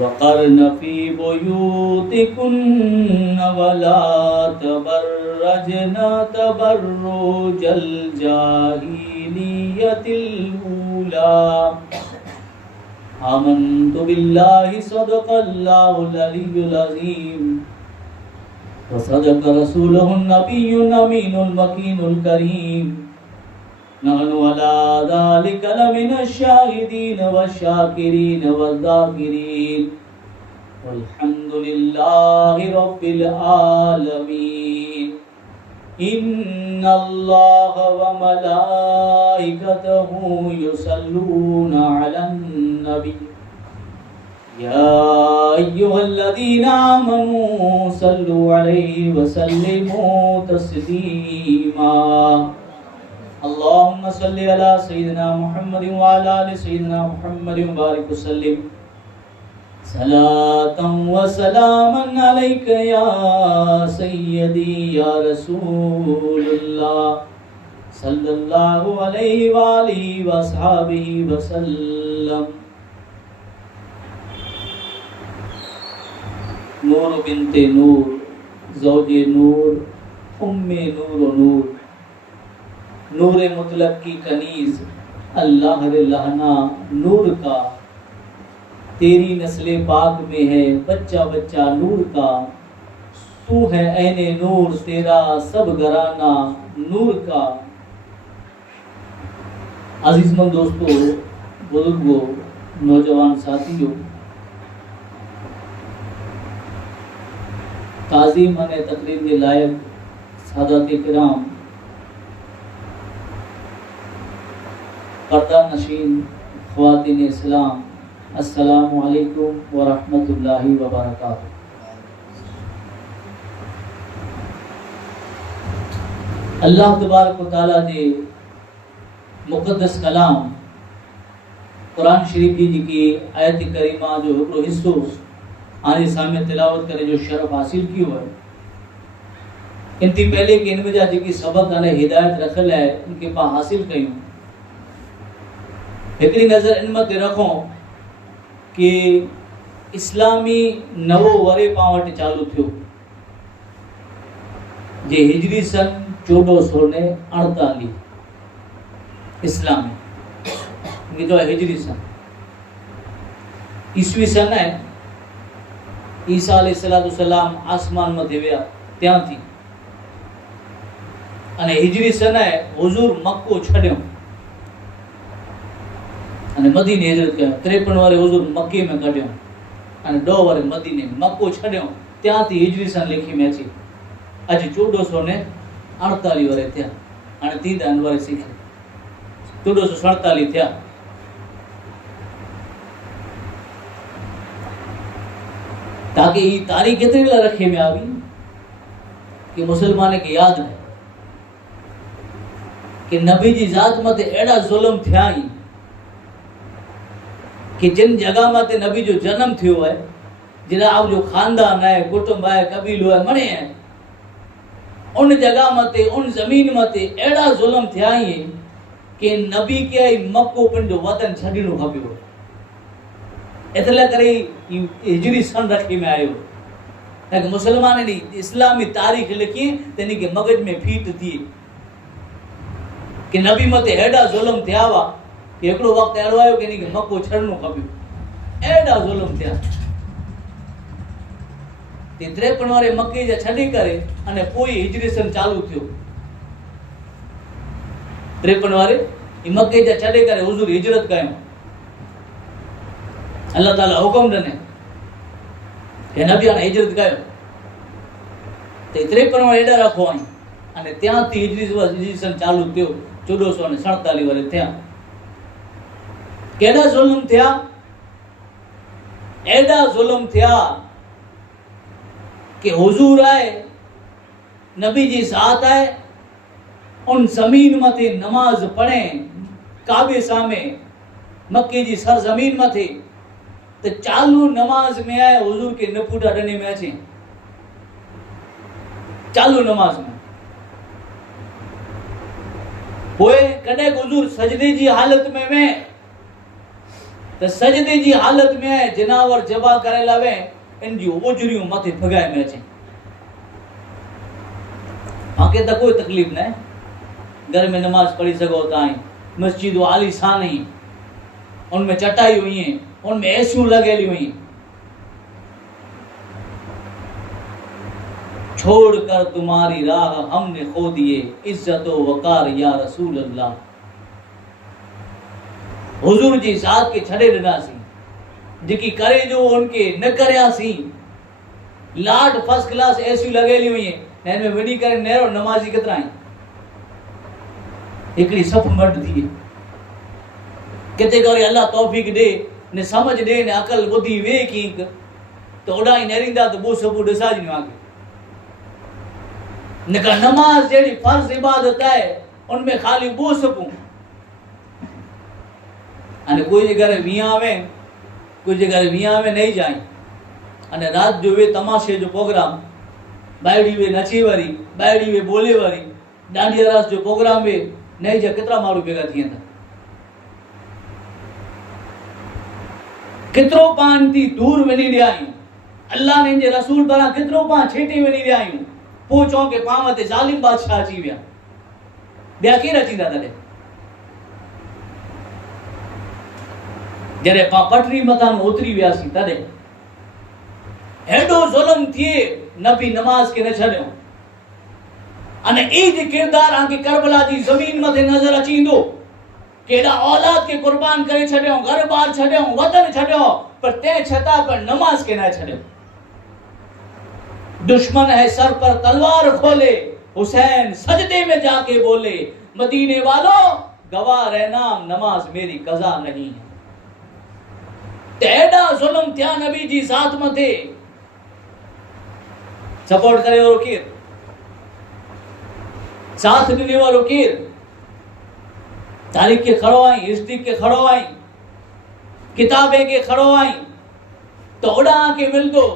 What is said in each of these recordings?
वक़र्न फ़ी बुयूतिकुन्न वला तबर्रजना तबर्रुजल जाहिलियतिल ऊला आमन्तु बिल्लाहि सदक़ल्लाहुल अलियुल अज़ीम व सदक़ रसूलुहुन नबियुल अमीनुल मकीनुल करीम नहनु अला ज़ालिका लमिनश शाहिदीन वश्शाकिरीन वज़्ज़ाकिरीन वल्हम्दुलिल्लाहि रब्बिल आलमीन इन्नल्लाह व मलाइकतहु युसल्लूना अलन नबी या अय्युहल्लज़ीना आमनू सल्लु अलैहि व सल्लिमू तस्लीमा अल्लाहुम्मा सल्लि अला सय्यिदिना मुहम्मदिन व अला आलि सय्यिदिना मुहम्मदिन बारिक वसल्लिम सलातन व सलामन अलैका या सय्यदी या रसूलुल्लाह सल्लल्लाहु अलैहि व आलिहि व अस्हाबिहि वसल्लम। नूर बिन्ते नूर ज़ौजे नूर उम्मे नूर व नूर नूर मुतलक की कनीज अल्लाह रे लहना नूर का तेरी नस्ले पाक में है बच्चा बच्चा नूर का तू है ऐने नूर तेरा सब घराना नूर का। अजीजमंद दोस्तों, बुजुर्गों, नौजवान साथियों, ताज़ीम अने तकरीर के लायक सादात किराम, पर्दा नशीन ख्वातीन इस्लाम, अस्सलामु अलैकुम व रहमतुल्लाहि व बरकातुहू। अल्लाह तबारक व तआला जे मुक़द्दस कलाम कुरान शरीफ जी आयत करीमा जो हिकिड़ो हिस्सो आने सामने तिलावत करे जो शरफ हासिल कियो है। इनती पहले कि इनमें जा जेकी सबक अने हिदायत रखल है इनके पा हासिल कयूं। हिकिड़ी नज़र इन मत रखो कि इस्लामी नवो वरे पां वटि चालू थियो जे हिजरी सन 1448 इस्लामी जो हिजरी सन ईस्वी सन है ईसा अलैहिस्सलाम आसमान में विया त्या थी अने हिजरी सन है हुजूर मक्को छड्यो अने मदीने हिजरत कयो। 53 वारे हुजूर मक्के में कढ्यो अने 2 वारे मदीने में मक्को छड्यो त्या थी हिजरी सन लिखी में अची अज 1448 वारे थिया अने 3 वारे सीखे 1447 थिया। ताकि ये तारीख केतरी रखे में आवी कि मुसलमान के याद है कि नबी जी जात मते एड़ा जुल्म थिया ही कि जिन जगह मते नबी जो जन्म थियो है जिला आप जो खानदान है कुटुंब है कबीलो है मने है उन जगह मते उन जमीन मते एड़ा जुल्म थिया ही कि नबी के मक्को पिन जो वतन छडीनो खपियो एतले करे हिजरी सन रखी में आयो ताकि मुसलमान ने इस्लामी तारीख लिखी तेनी के मगज में फीट थी कि नबी मते एड़ा जुल्म थिया वा कि एकड़ो वक्त एड़ो आयो कि नहीं मक्को छड़नो खपियो एड़ा जुल्म थिया। 53 वारे मक्के जा छडी करे अने कोई हिजरी सन चालू थियो 53 वारे मक्के जा छडी करे हुजूर हिजरत कयो। अल्लाह ताला हुक्म दने के नबी ने हिजरत कयो ते 53 वारे एड़ा रखो आई अने त्या थी हिजरी सन चालू थियो 1447 वारे थिया। केड़ा जुल्म थिया एड़ा जुल्म थिया कि हुजूर आए नबी जी साथ आए उन जमीन मथे नमाज पढ़े काबे सामे मक्के जी सरजमीन मथे तो चालू नमाज में आए हुजूर के नफूटा डने में अचे चालू नमाज में होए कदे हुजूर सजदे जी हालत में तो सजदे जी हालत में है जनावर जबा करे लावे इन जी ओजरियूं मथे फगाए में अचे। आके तो कोई तकलीफ न घर में नमाज पढ़ी सको ताई मस्जिद आलीशान ही उनमें चटाई हुई है उनमें एसी लगेली हुई। छोड़कर तुम्हारी राह हमने खो दिए इज्जत वकार या रसूल अल्लाह। हुजूर जी साथ के छड़े ॾिनासीं जेकी करे जो उनके न करयासीं। लाड फर्स्ट क्लास एसी लगेली हुई है में वनी करे नेरो नमाजी केतरा आहिनि। हिकड़ी सफ़ मर्द थी किथे करे अल्लाह तौफीक दे ने समझ दे ने अकल बुद्धि वे की तो ओडा ही नेरिंदा तो बो सबू दसा जी आके ने का नमाज जेडी फर्ज इबादत है उनमें खाली बो सबू अने कोई जगह विया में कोई जगह विया में नहीं जाए अने रात जो वे तमाशे जो प्रोग्राम बायड़ी वे नची वारी बायड़ी वे बोले वारी डांडिया रास जो प्रोग्राम वे नहीं जा कितना मारू भेगा थी था कितरो पान थी दूर वनी रे आयू अल्लाह ने जे रसूल बरा कितरो पान छेटी वनी रे आयू पूछो के पाम ते जालिम बादशाह अची विया बिया के रचींदा तडे जरे पा पटरी मथान उतरी वियासी तडे हेडो जुल्म थिए नबी नमाज के न छड्यो अने ई जे किरदार आके करबला जी जमीन मथे नजर अचींदो केड़ा औलाद के कुर्बान करे छड्यो घर बार छड्यो वतन छड्यो पर ते छता पर नमाज के न छड्यो। दुश्मन है सर पर तलवार खोले हुसैन सजदे में जाके बोले मदीने वालों गवाह रहना नमाज मेरी कज़ा नहीं है। तेड़ा जुल्म थिया नबी जी साथ मथे सपोर्ट करे और केर साथ देने वालों केर तारीख के खड़ो आई हिस्ट्री के खड़ो आई किताबें के खड़ो आई तो ओडा के मिल दो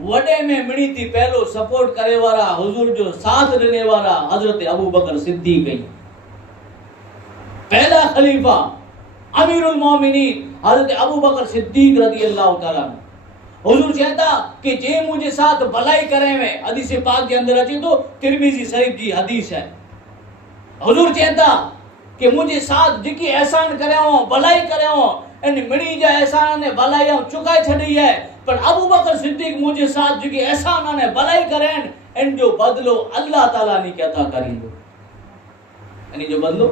वडे में मिड़ी थी पहलो सपोर्ट करे वाला हुजूर जो साथ देने वाला हजरत अबू बकर सिद्दीक गई पहला खलीफा अमीरुल मोमिनीन हजरत अबू बकर सिद्दीक रज़ी अल्लाह तआला हुजूर कहता कि जे मुझे साथ भलाई करे में हदीस पाक के अंदर अची तो तिरमिजी शरीफ जी हदीस है। हुजूर कहता कि मुझे साथ जेकी एहसान करे हो भलाई करे हो इन मिड़ी जा एहसान ने भलाई चुकाए छड़ी है पर अबू बकर सिद्दीक मुझे साथ जेकी एहसान ने भलाई करे इन जो बदलो अल्लाह ताला ने कहता करींदो यानी जो बदलो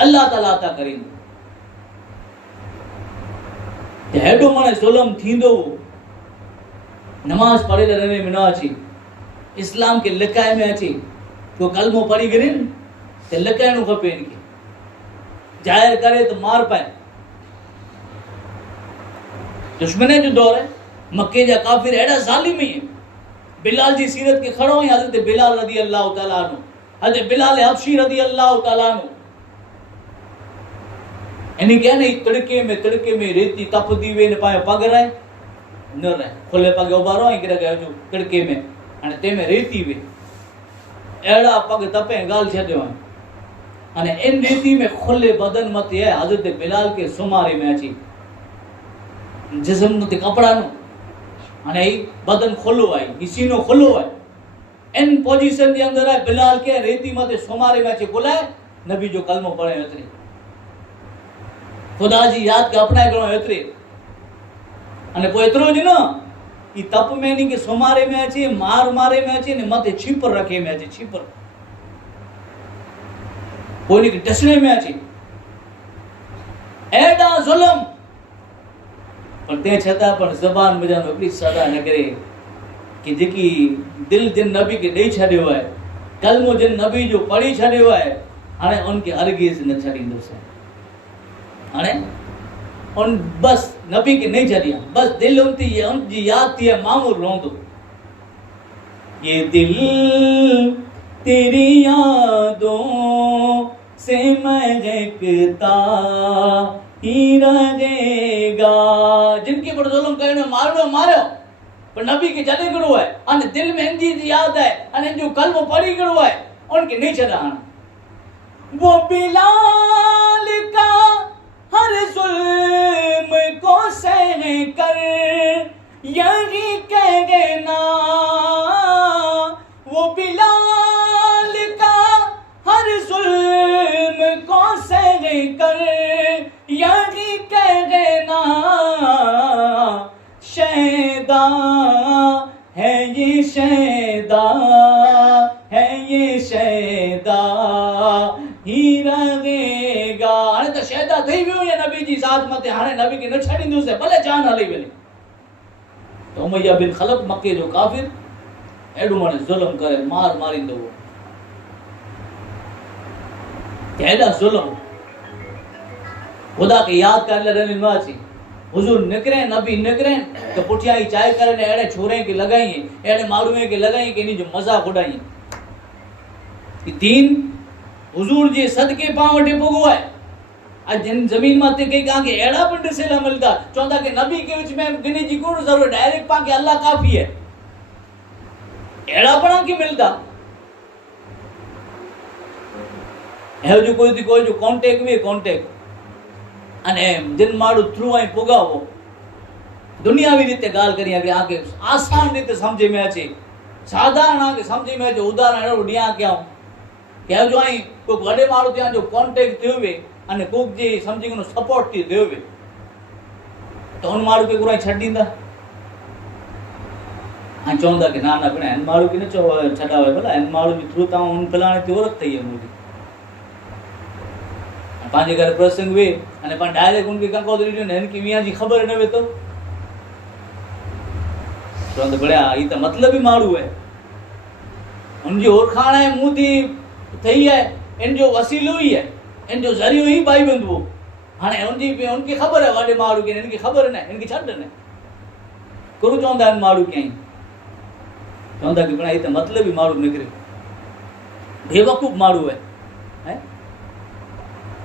अल्लाह ताला अता करींदो। हेडो माने जुल्म थींदो नमाज पढ़े रहने में ना अची इस्लाम के लिकाए में अची तो कलमो पढ़ी गिरिन ते लिकाइणो खपे इनके जाहिर करे तो मार पाए। दुश्मने जो दौर है मक्के जा काफिर एड़ा जालिम ही बिलाल जी सीरत के खड़ो हैं हजरत बिलाल रज़ी अल्लाह तआला अन्हु हजरत बिलाल हबशी रज़ी अल्लाह तआला अन्हु इन्हीं क्या नहीं तड़के में रेती तप दी वे ने पाए पग रहे न रहे खुले पग उबारो आई गिर गयो जो तड़के में अने ते में रेती वे एड़ा पग तपे गाल छड्यो अने इन रेती में खुले बदन मत है हजरत बिलाल के सुमारे में अची जिस्म ते कपड़ा नो अने बदन खुलो आई सीनो खुलो है इन पोजीशन के अंदर है बिलाल के रेती मत सुमारे में अची बुलाए नबी जो कलमो पढ़े एतरे खुदा जी याद के अपना करो एतरे अने को एतरो जी ना ई तप में नहीं के सुमारे में अची मार मारे में अची ने मथे छिपर रखे में अची छिपर कोई के टसने में अची एडा जुल्म पर ते छता पर ज़बान मजा में अपनी सदा न करे कि जेकी दिल जिन नबी के दे छड्यो है कलमो जिन नबी जो पढ़ी छड्यो है हाने उनके हरगिज़ न छडींदो से हाने उन बस नबी के नहीं छड़िया बस दिल उनकी याद थी है मामूल रोंदो ये दिल तेरी यादों से महकता ही रहेगा। जिनके पर जुल्म करने मारो पर नबी के जदे करो है अन दिल में इंजी याद है अन जो कलम पढ़ी करो है उनके नहीं छड़ा वो बिलाल का हर जुल्म को सह कर यही कह देना, वो बिलाल का हर जुल्म को सह कर यही कह देना, शहदा है ये शहदा है ये शहदा ही रहेगा। हाणे त शहदा थई वियो या नबी जी ज़ात मथे, हाणे नबी खे न छॾींदुसि भले जान हली वञे। त उमैया बिन खलफ मके जो काफ़िर एॾो माण्हू ज़ुल्म करे मार मारींदो हो। हेॾा ज़ुल्म ख़ुदा खे यादि करण लाइ न अचे। हुजूर निकिरे नबी निकिरे त पुठियां ई चाहे करे ने अहिड़े छोरे खे लॻाई, अहिड़े माण्हूअ खे लॻाई कि इन जो मज़ाक उॾाई। दीन हुजूर जे सदके पां वटि पुॻो आहे। अॼु जिन ज़मीन मां ते कई तव्हांखे अहिड़ा बि ॾिसण मिलंदा, चवंदा कि नबी के विच में गिने जी कोन ज़रूरत, डायरेक्ट पाण खे अल्लाह काफ़ी है। अहिड़ा पाण खे मिलंदा। अहिड़ो जो कोई जो कॉन्टेक्ट में कॉन्टेक्ट अने जिन माण्हू थ्रू ऐं पुॻावो दुनियावी रीते ॻाल्हि करी अॻे आके आसान रीते सम्झ में अचे, साधारण आके सम्झ में अचे। उदाहरण अहिड़ो ॾियां कयां कि जो आई कोई वॾे माण्हू थिया जो कॉन्टेक्ट थियो वे अने कोक जी सम्झी उन सपोर्ट थी थियो वे त उन माण्हू खे घुराए छॾ ॾींदा। हाणे चवंदा कि न भेण हिन माण्हू खे न चओ छॾावे, भला हिन माण्हू जे थ्रू तव्हां हुन फलाणे ते औरत अथई मुंहिंजी पंहिंजे घर प्रसंग वे अने पाण डायरेक्ट उनखे कंकोत ॾिनो हिन खे मियां जी ख़बर न वे तो चवंदा बढ़िया ही त मतिलबी माण्हू आहे, हुनजी ओरखाण आहे मूं थी थई आहे, इन जो वसीलो ही है, इन जो ज़रियो ही पाई वेंदो। हाणे उनखे ख़बर आहे वॾे माण्हू खे, हिनखे ख़बर न, हिनखे छॾ न गुरू चवंदा आहिनि माण्हू कयईं, चवंदा कि भेण ही त मतिलबी माण्हू निकिरे, बेवकूफ़ माण्हू आहे।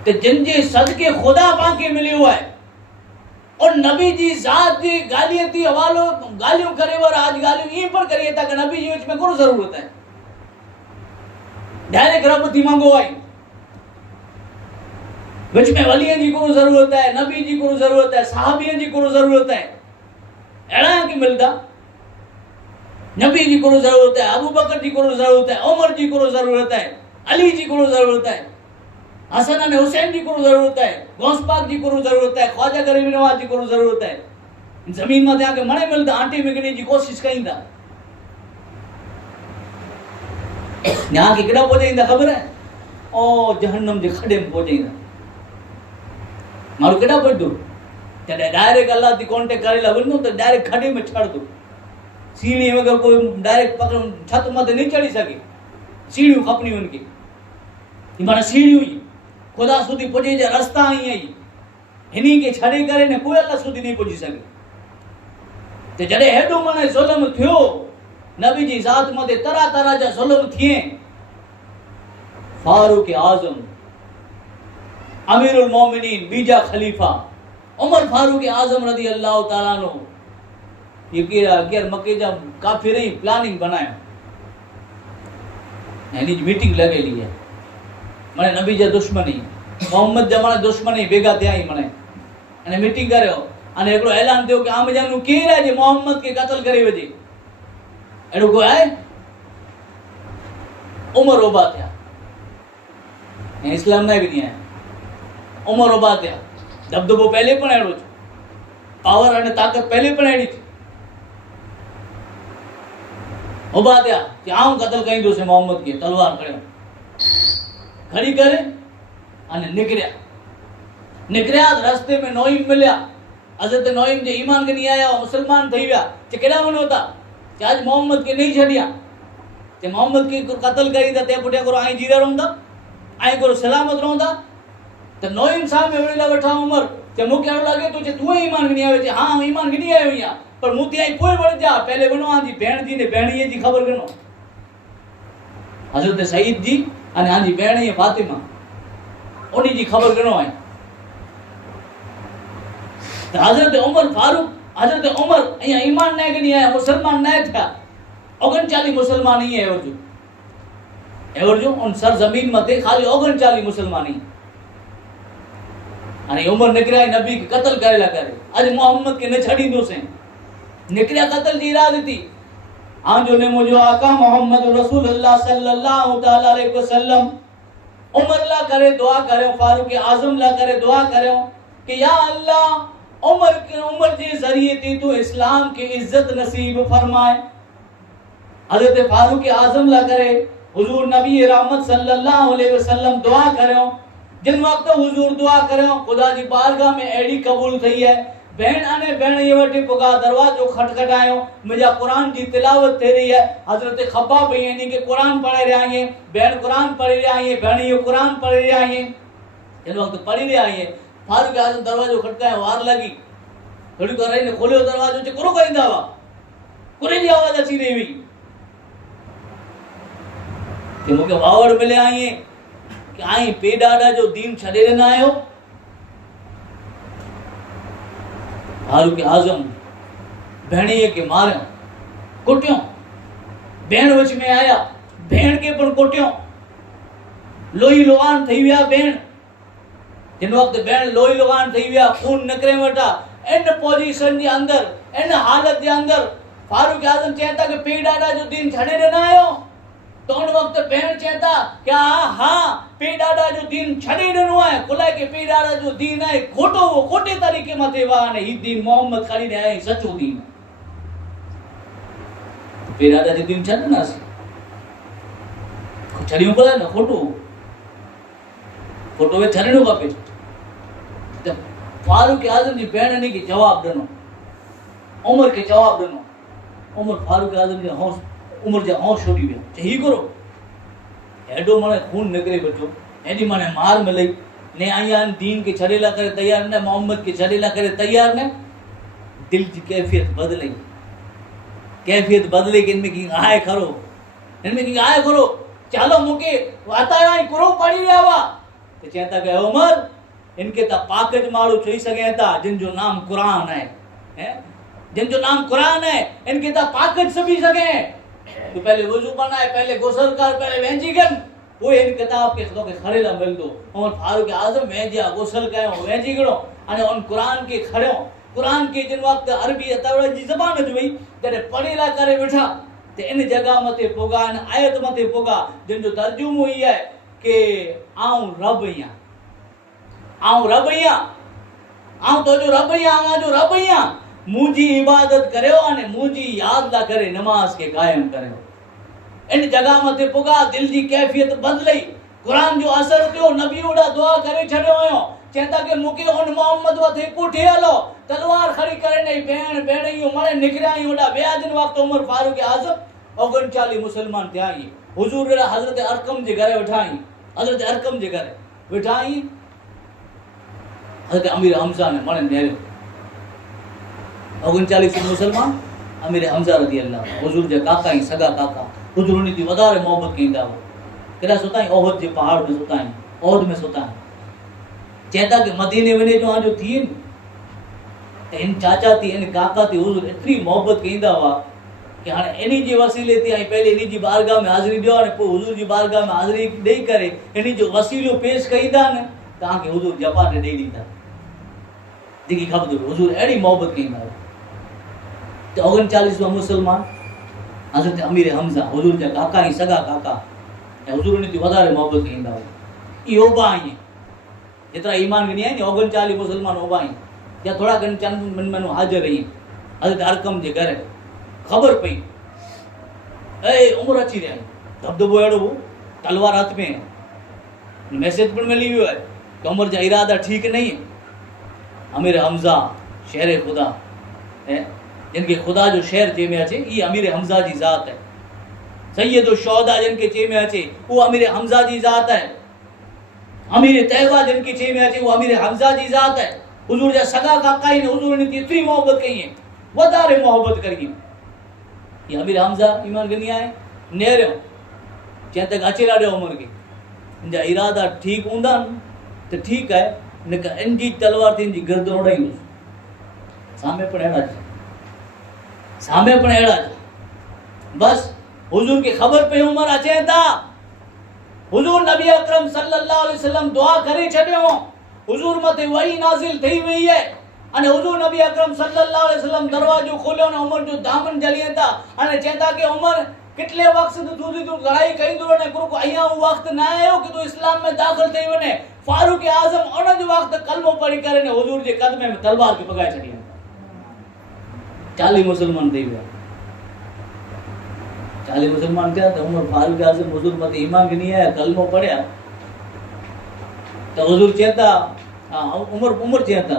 त जिन जे सदके ख़ुदा पाके मिलियो आहे और नबी जी ज़ात जी ॻाल्हि थी हवालो ॻाल्हियूं करे वर आज ॻाल्हियूं ईअं पर करिए था कि नबी जी विच में कोन ज़रूरत है, डायरेक्ट रब थी मंगो आई, विच में वलियन जी कोन ज़रूरत है, नबी जी कोन ज़रूरत है, सहाबियन जी कोन ज़रूरत है। अहिड़ा की मिलदा नबी जी कोन ज़रूरत है, अबू बकर जी कोन ज़रूरत है, उमर जी कोन ज़रूरत है, अली जी कोन ज़रूरत है, हसन अने हुसैन जी कोन ज़रूरत है, गौस पाक जी कोन ज़रूरत है, ख्वाजा गरीब नवाज जी कोन ज़रूरत है। ज़मीन में तव्हांखे मणे मिलंदा, आंटी मिगणी जी कोशिश कईंदा, यहाँ के केड़ा पहुंचाईंदा ख़बर है? ओ जहन्नम जे खॾे में पहुंचाईंदा। माण्हू केड़ा पहुंचदो जॾहिं डायरेक्ट अल्लाह थी कॉन्टेक्ट करे लाइ वञो त डायरेक्ट खॾे में छॾंदो। सीढ़ी वग़ैरह कोई डायरेक्ट पकड़ छत मथे नहीं चढ़ी सके, सीढ़ियूं खपनी उनखे माना सीढ़ियूं ई ख़ुदा सुधी पुॼे जा रस्ता ईअं ई हिनी खे छॾे करे न कोई अल्लाह सुधी नहीं पुॼी सघे। त जॾहिं हेॾो माना ज़ुल्म थियो नबी जी ज़ात मथे तरह तरह जा ज़ुल्म थिए, फारूक आज़म अमीरुल मोमिनीन बीजा खलीफा उमर फारूक आज़म रज़ी अल्लाह ताला अन्हु ये केर मके जा काफिर ही प्लानिंग बनायो यानी मीटिंग लगेली है मने नबी जा दुश्मन ही मोहम्मद जा माने दुश्मन ही भेगा थिया ही मने अने मीटिंग कर्यो अने एकड़ो ऐलान थियो कि आम जानू केर है जे मोहम्मद के कत्ल करे वजे एड़ो कोई है उमर ओबा थिया इस्लाम में भी नहीं है उमर ओबा थिया दबदबो पहले पण एड़ो पावर अने ताकत पहले पण एड़ी थी ओबा थिया कि आऊं कत्ल कईंदो से मोहम्मद के तलवार खड़ियो खड़ी करे अने निकरिया रास्ते में नोईम मिलिया हज़रत नोईम जे ईमान के नहीं आया मुसलमान थई विया चे केड़ा वनो था कि आज मोहम्मद के नहीं छड़िया चे मोहम्मद के कत्ल करी ते पुठिया करो आई जीरा रहंदा आई करो सलामत रहंदा तो नोईम साहब में वेला बैठा उमर चे मुके अड़ लागे तो चे तू ईमान के नहीं आवे चे हां ईमान के नहीं आयो या पर मुती आई पोए बढ़ जा पहले वनो आजी भेण जी ने भेणीए जी खबर कनो हज़रत सईद जी अने आजी भेण फातिमा उनी जी खबर कनो है हज़रत उमर फारूक हज़रत उमर अया ईमान ने के नहीं आया मुसलमान न था 39 मुसलमान ही है एवर जो उन सर जमीन मते खाली 39 मुसलमान ही अने उमर निकरिया नबी के कत्ल करेला करे आज मोहम्मद के न छड़ींदोसे निकरिया कत्ल जी इरादे थी हां जो ने मुझो आका मोहम्मद रसूलुल्लाह सल्लल्लाहु तआला अलैहि वसल्लम उमर ला करे दुआ करे फारूक आजम ला करे दुआ करे कि या अल्लाह उमर के जरिए थी तू इस्लाम की इज्जत नसीब फरमाए। हजरत फारूक आजम ला करे हुजूर नबी रहमत सल्लल्लाहु अलैहि वसल्लम दुआ करो जिन वक्त हुजूर दुआ करो खुदा जी बारगाह में एड़ी कबूल थई है भेण अने भेण ये वटी पुगा दरवाजो खटखटायो मुझा कुरान जी तिलावत थे रही है हजरत खब्बाब यानी के कुरान पढ़े रहा है भेण कुरान पढ़ी रहा है भेण ये कुरान पढ़ी रहा है जिन वक्त पढ़ी रहा है फारूक आजम दरवाजो खटकायो वार लगी थोड़ी कर रही ने खोलियो दरवाजो चे करो करिंदा वा कुरे जी आवाज अची रही हुई कि मुके वावड़ मिले आई कि आई पेडाडा जो दीन छड़े न आयो। फारूक आजम भेणीअ के मारियो कुटियो भेण विच में आया भेण के पण कुटियो लोही लोहान थई विया भेण जिन वक्त भेण लोही लोहान थई विया खून निकरे वटा इन पोजीशन जे अंदर इन हालत जे अंदर फारूक आजम चेता कि पेडाडा जो दीन छड़े न आयो तो उन वक्त भेण चेता क्या हाँ पेडाडा जो दीन छड़े ॾिनो है खुलाए के पेडाडा जो दीन है खोटो वो खोटे तरीके मथे वा ने ही दीन मोहम्मद खड़ी ने है सचो दीन पेडाडा जो दीन छड़े ना छड़ियो पड़े ना खोटो खोटो वे छड़ियो खपे तो फारूक आजम जी भेण ने के जवाब ॾिनो उमर के जवाब ॾिनो उमर फारूक आजम जे हौस उमर जा हौस छोड़ी वियो ही करो एडो माने खून निकरे बचो एडी माने मार मिलई ने आया दीन के छड़ेला करे तैयार ने मोहम्मद के छड़ेला करे तैयार ने दिल की कैफियत बदले कि इनमें की आए करो इनमें की आए करो चलो मुके वाताया करो पड़ी रियावा तो चेता के उमर इनके ता पाकज मारो चई सके ता जिन जो नाम कुरान है हैं जिन जो नाम कुरान है इनके ता पाकज सभी सके तो पहले वजू बनाए पहले गुस्ल कर पहले वेंजीगन वो इन किताब के तो के खड़ेला मिल दो और फारूक आजम वेंजिया गुस्ल कयो वेंजीगणो अने उन कुरान के खड़ो कुरान के जिन वक्त अरबी तवड़ जी ज़बान जो हुई तने पढ़ेला करे बैठा ते इन जगह मते पोगा इन आयत मते पोगा जिन जो तर्जुमो ही है कि आऊं रबैया आऊं तो जो रबैया आवा जो रबैया मुझी इबादत करो अने मुझी याद ला करे नमाज के कायम करो इन जगह मते पुगा दिल की कैफियत बदलई कुरान जो असर थियो नबी ओडा दुआ करे छड़ो हो चेता के मुके उन मोहम्मद वथे पुठे हलो तलवार खड़ी करे नहीं भेण यो मने निकराई ओडा बेआदिन वक्त उमर फारूक आजम 39 मुसलमान थियाई हुजूर रे हजरत अरकम जे घरे उठाई हजरत अरकम जे घरे उठाई हजरत अमीर हमजा ने मने नेरो 39 मुसलमान अमीर हमजा रजी अल्लाह हुजूर जे काका ही सगा काका हुजूर ने दी वदारे मोहब्बत कींदा हो केड़ा सुताई ओहद जे पहाड़ में सुताई ओहद में सुताई चेता के मदीने वने जो आजो थीन इन चाचा थी इन काका थी हुजूर इतनी मोहब्बत कींदा हुआ कि हाने इनी जी वसीले थी आई पहले इनी जी बारगाह में हाजिरी दियो ने पो हुजूर जी बारगाह में हाजिरी देई करे इनी जो वसीलो पेश कईदा ने ता के हुजूर जवाब दे दीदा दिखी खबर हुजूर एड़ी मोहब्बत कींदा तो 39 मुसलमान हजरत अमीर हमजा हुजूर जा काका ही सगा काका हुजूर ने वधारे मोहब्बत कींदा हो ई ओबा आई जेतरा ईमान गनी है 39 मुसलमान ओबा आई या थोड़ा गन चंद मन हाजिर रही हजरत अरकम जे घर खबर पई ए उमर अची रे दबदबो एड़ो तलवार हाथ में मैसेज पर मिली हुई है कि उमर जा इरादा ठीक नहीं है अमीर हमजा शेर खुदा है जिनके खुदा जो शेर चे में अचे ये अमीर हमजा जी जात है सैयद शोहदा जिनके चे में अचे वो अमीर हमजा जी जात है अमीर तैयबा जिनके चे में अचे वो अमीर हमजा जी जात है हुजूर जा सगा काका ही ने हुजूर ने इतनी मोहब्बत कही है वधारे मोहब्बत करी ये अमीर हमजा ईमान गनी आए नेरो जे तक अचेला दे उमर के इनजा इरादा ठीक हुंदा तो ठीक है न इनजी तलवार थी इनजी गर्दन उड़ाई सामे पड़ेड़ा सामे पण एड़ा बस हुजूर की खबर पे उमर अचे था हुजूर नबी अकरम सल्लल्लाहु अलैहि वसल्लम दुआ करे छड्यो हुजूर मथे वही नाज़िल थी वई है अने हुजूर नबी अकरम सल्लल्लाहु अलैहि वसल्लम दरवाजो खोलियो ने उमर जो दामन जलिया था अने चेता के उमर कितले वक्त तुझी तू लड़ाई कई दो ने को अहिया वक्त ना आयो कि तू इस्लाम में दाखिल थई वने फारूक आजम उन जो वक्त कलमो पढ़ी करे ने हुजूर जे कदमे में तलवार के पगाए छडिया 40 मुसलमान थई गया 40 मुसलमान क्या तो उमर फारूक आजम हुजूर मते ईमान के नहीं आया कलमो पढ़या तो हुजूर चेता उमर चेता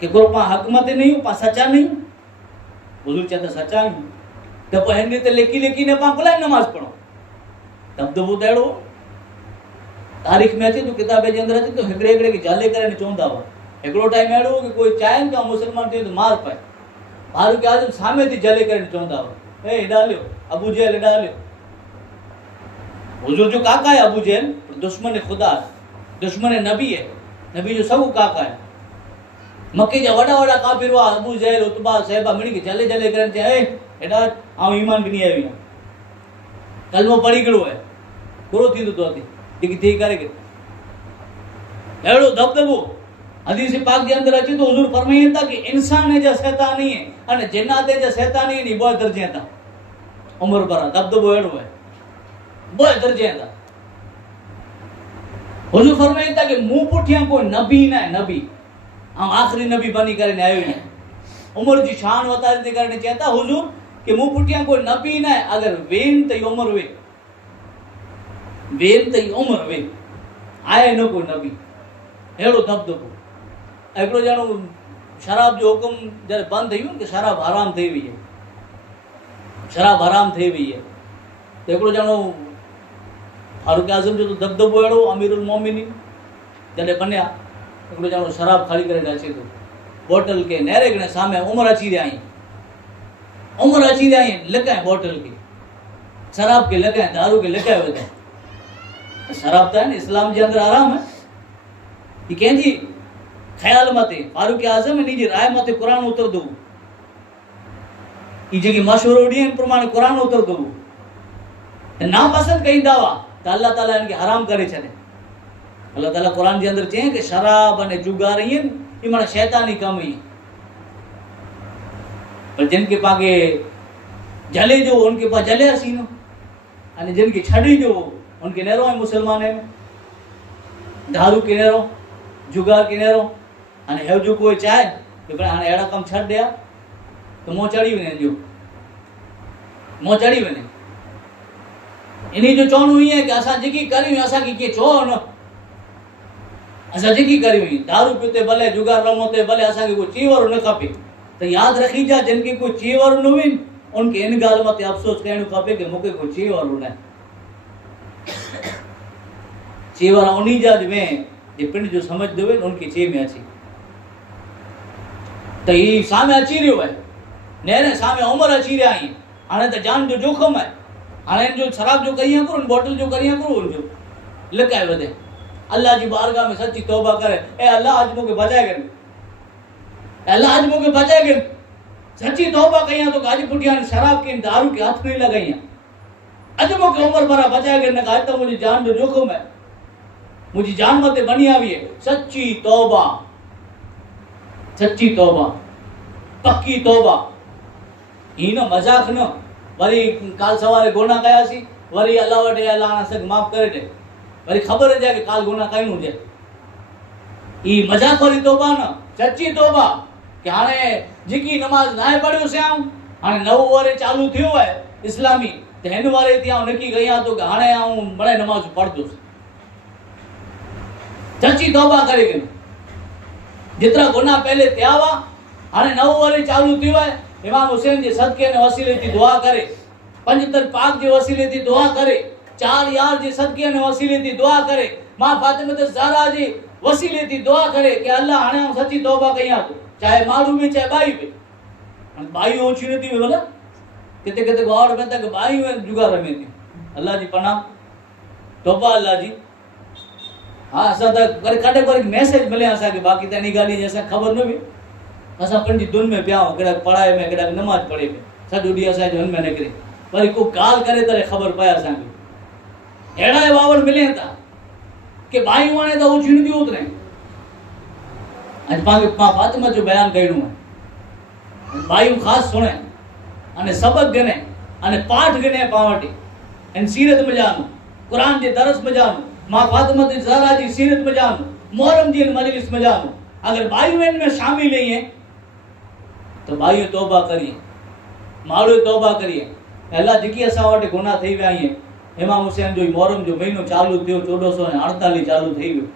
कि को पा हक मते नहीं पा सच्चा नहीं हुजूर चेता सच्चा नहीं तो पहले तो लेकी ने पा खुला नमाज पढ़ो तब तो वो देड़ो तारीख में अचे तो किताबे जे अंदर अचे तो हेकड़े के जाले करे ने चोंदा हुआ एकड़ो टाइम एड़ो कि कोई चाहे का मुसलमान थे तो मार पाए फारूक आजम सामे थी जले करे चोंदा हुआ ए डालियो अबू जेल डालियो हुजूर जो काका है अबू जेल दुश्मन खुदा दुश्मन नबी है नबी जो सब काका है मक्के जा वड़ा वड़ा काफिर हुआ अबू जेल उतबा साहिबा मिली के जले करे चाहे एडा आ ईमान के नहीं आयो कलमो पढ़ी गड़ो है पूरो थी तो थी लेकिन थी करे के एड़ो दबदबो हदीस पाक के अंदर अचे तो हुजूर फरमाया था कि इंसान जा शैतानी है अने जिन्नात जा शैतानी नहीं बहुत दर्जे था उमर पर दबदबो एड़ो है बहुत दर्जे था हुजूर फरमाया था कि मुंह पुठिया कोई नबी ना नबी हम आखिरी नबी बनी करे आयो है उमर जी शान वतारी करने चाहता हुजूर कि मुंह पुठिया कोई नबी ना अगर वेन तई उमर वे उमर वे आए न कोई नबी एड़ो दबदबो एकड़ो जानो शराब जो हुक्म जरे बंद थयो कि शराब हराम थई वई है शराब हराम थई वई है तो एकड़ो जानो फारूक आजम जो तो दबदबो एड़ो अमीरुल मोमिनीन जने बन्या एकड़ो जानो शराब खाली करे अचे तो बोतल के नेरे के सामे उमर अची रही लगाए बोतल की शराब के लगाए दारू के लगाए हुए शराब तो है ना इस्लाम के अंदर आराम है ये कहें जी ख्याल मते फारूक आजम ने जी राय मते कुरान उतर दो ये जगह मशहूर उड़ी है प्रमाण कुरान उतर दो ना पसंद कहीं दावा तो अल्लाह ताला इनके हराम करे छने अल्लाह ताला कुरान के अंदर चहे कि शराब ने जुगार ये माना शैतानी कम ही पर जिनके पागे जले जो उनके पास जले हसीनो अने जिनकी छड़ी जो उनके नेरो है मुसलमान है दारू के नेरो जुगार के नेरो अने हे जो कोई चाहे कि भाई हाने एड़ा कम छड़ दिया तो मों चढ़ी वने जो मों चढ़ी वने इन्हीं जो चोन हुई है कि असा जिकी करी असा की के चो न असा जिकी करी हुई दारू पीते भले जुगार रमोते भले असा के कोई चीवर न खपे तो याद रखी जा जिनके कोई चीवर न हुई उनके इन गाल मते अफसोस कहणो खपे कि मुके कोई चीवर न चीवर उन्हीं जा में जे पिंड जो समझ देवे उनकी चे में अची तो ये सामे अची रियो है नेरे सामे उमर अची रहा है हाने तो जान जो जोखम है हाने जो शराब जो करिया करो बोतल जो करिया करो जो लकाए वदे अल्लाह जी बारगाह में सच्ची तौबा करे ए अल्लाह आज मुके बचाए गन अल्लाह आज मुके बचाए गन सच्ची तौबा कइया तो गाजी पुटिया शराब के दारू के हाथ नहीं लगाइया आज मुके उमर भरा बचाए गन ना तो मुझे जान जो जोखम है मुझे जान मते बनी आवी है सच्ची तौबा पक्की तौबा ई न मजाक न वरी काल सवारे गुनाह कया सी वरी अल्लाह वटे अल्लाह ना सक माफ करे दे वरी खबर है कि काल गुनाह कई हुजे ई मजाक वाली तौबा न सच्ची तौबा कि हाने जिकी नमाज ना पढ़ियो से आऊं हाने नव वारे चालू थियो है इस्लामी ते हिन वारे थिया नकी गया तो हाने आऊं बड़े नमाज पढ़ दो सच्ची तौबा करे के जितना गुनाह पहले थिया हुआ हाने नव वारे चालू थियो है इमाम हुसैन जे सदके ने वसीले थी दुआ करे पंजतर पाक जे वसीले थी दुआ करे चार यार जे सदके ने वसीले थी दुआ करे मां फातिमा ज़हरा जी वसीले थी दुआ करे कि अल्लाह हाने हम सच्ची तौबा कया तो चाहे मारू में चाहे बाई में बाई ओछी न थी बोला किते किते गौर में तक बाई में जुगार में थी अल्लाह जी प्रणाम तौबा अल्लाह जी हाँ असा तक करे कटे पर मैसेज मिले असा के बाकी तनी गाली जैसा खबर न भी असा पंजी दुन में पिया केड़ा पढ़ाए में केड़ा नमाज पढ़े में सजो डी असा जो में निकरे पर को गाल करे तरे खबर पाया असा के एड़ा वावड़ मिले था कि भाई वाने तो उछिन दी उतरे आज पाके मां फातिमा जो बयान कर्યું है भाई खास सुने અને सबक गने અને पाठ गने पावटी एन सीरत में जानो कुरान जे दरस में जानो मां फातिमा ज़हरा जी सीरत में जानो मुहर्रम जी मजलिस में जानो अगर भाई बहन में शामिल नहीं है तो भाई तौबा करिए माड़ो तौबा करिए अल्लाह जेकी असा वटे गुनाह थई विया आहिनि इमाम हुसैन जो मुहर्रम जो महीनो चालू थियो 1448 चालू थई वियो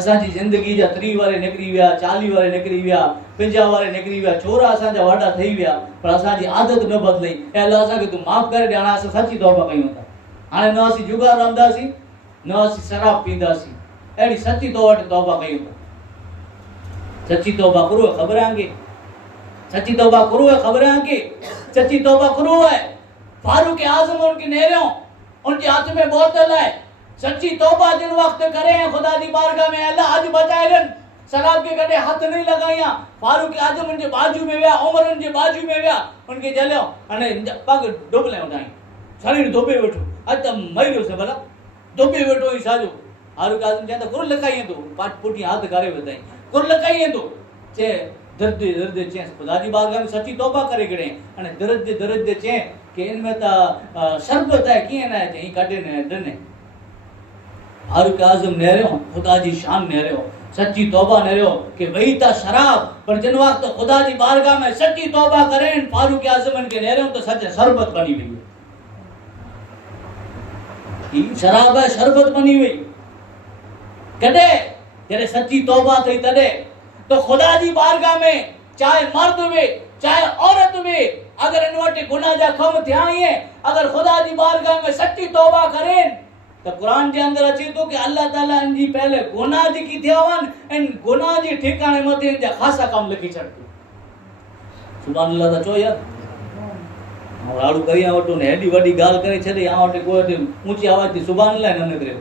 असा जी जिंदगी जा 30 वारे निकरी विया 40 वारे निकरी विया 50 वारे निकरी विया छोरा असा जा वाडा थई विया पर असा जी आदत न बदलई ए अल्लाह असा के तू माफ करे दे हाणे असा सच्ची तौबा कयूं था हाणे न असी जुगार रमदासी न असी शराब पींदासी एड़ी सच्ची तौबा कयूं था सच्ची तौबा करो खबर आंगे सच्ची तौबा करो खबर आंगे सच्ची तौबा करो है फारूक आजम उनके नेरों उनके हाथ में बोतल है सच्ची तौबा जिन वक्त करे हैं खुदा दी बारगाह में अल्लाह आज बचाएगन शराब के कदे हाथ नहीं लगाया फारूक आजम उनके बाजू में गया उमर उनके बाजू में गया उनके जलो अने पग डोबले उठाई शरीर धोबे बैठो अत मरियो से भला धोबे बैठो ही साजो फारूक आजम कहता कुर लगाई तो पाट पुटी हाथ करे बताई कुर लगाई तो चे दर्द दर्द चे खुदा दी बारगाह में सच्ची तौबा करे गड़े अने दर्द दर्द चे के इनमें ता शरबत है किए ना है काटे ने डने फारूक आजम ने रहो खुदा जी शान ने रहो सच्ची तौबा ने रहो कि वही ता शराब पर जिन वक्त खुदा जी बारगाह में सच्ची तौबा करें फारूक आजम के ने रहो तो सच शरबत बनी हुई ई शराब है शरबत बनी हुई कदे जरे सच्ची तौबा थई तदे तो खुदा जी बारगाह में चाहे मर्द हुए चाहे औरत हुए अगर इन वटे गुनाह जा कम थिया है अगर खुदा जी बारगाह में सच्ची तौबा करें तो कुरान के अंदर अचे तो कि अल्लाह ताला इन जी पहले गुनाह जी की थियावन इन गुनाह जी ठिकाने मथे इन जा खासा काम लिखी छड़तो सुभान अल्लाह दा चो यार राड़ू करिया वटो ने एडी वडी गाल करे छे या वटे कोई ऊंची आवाज थी सुभान अल्लाह न करे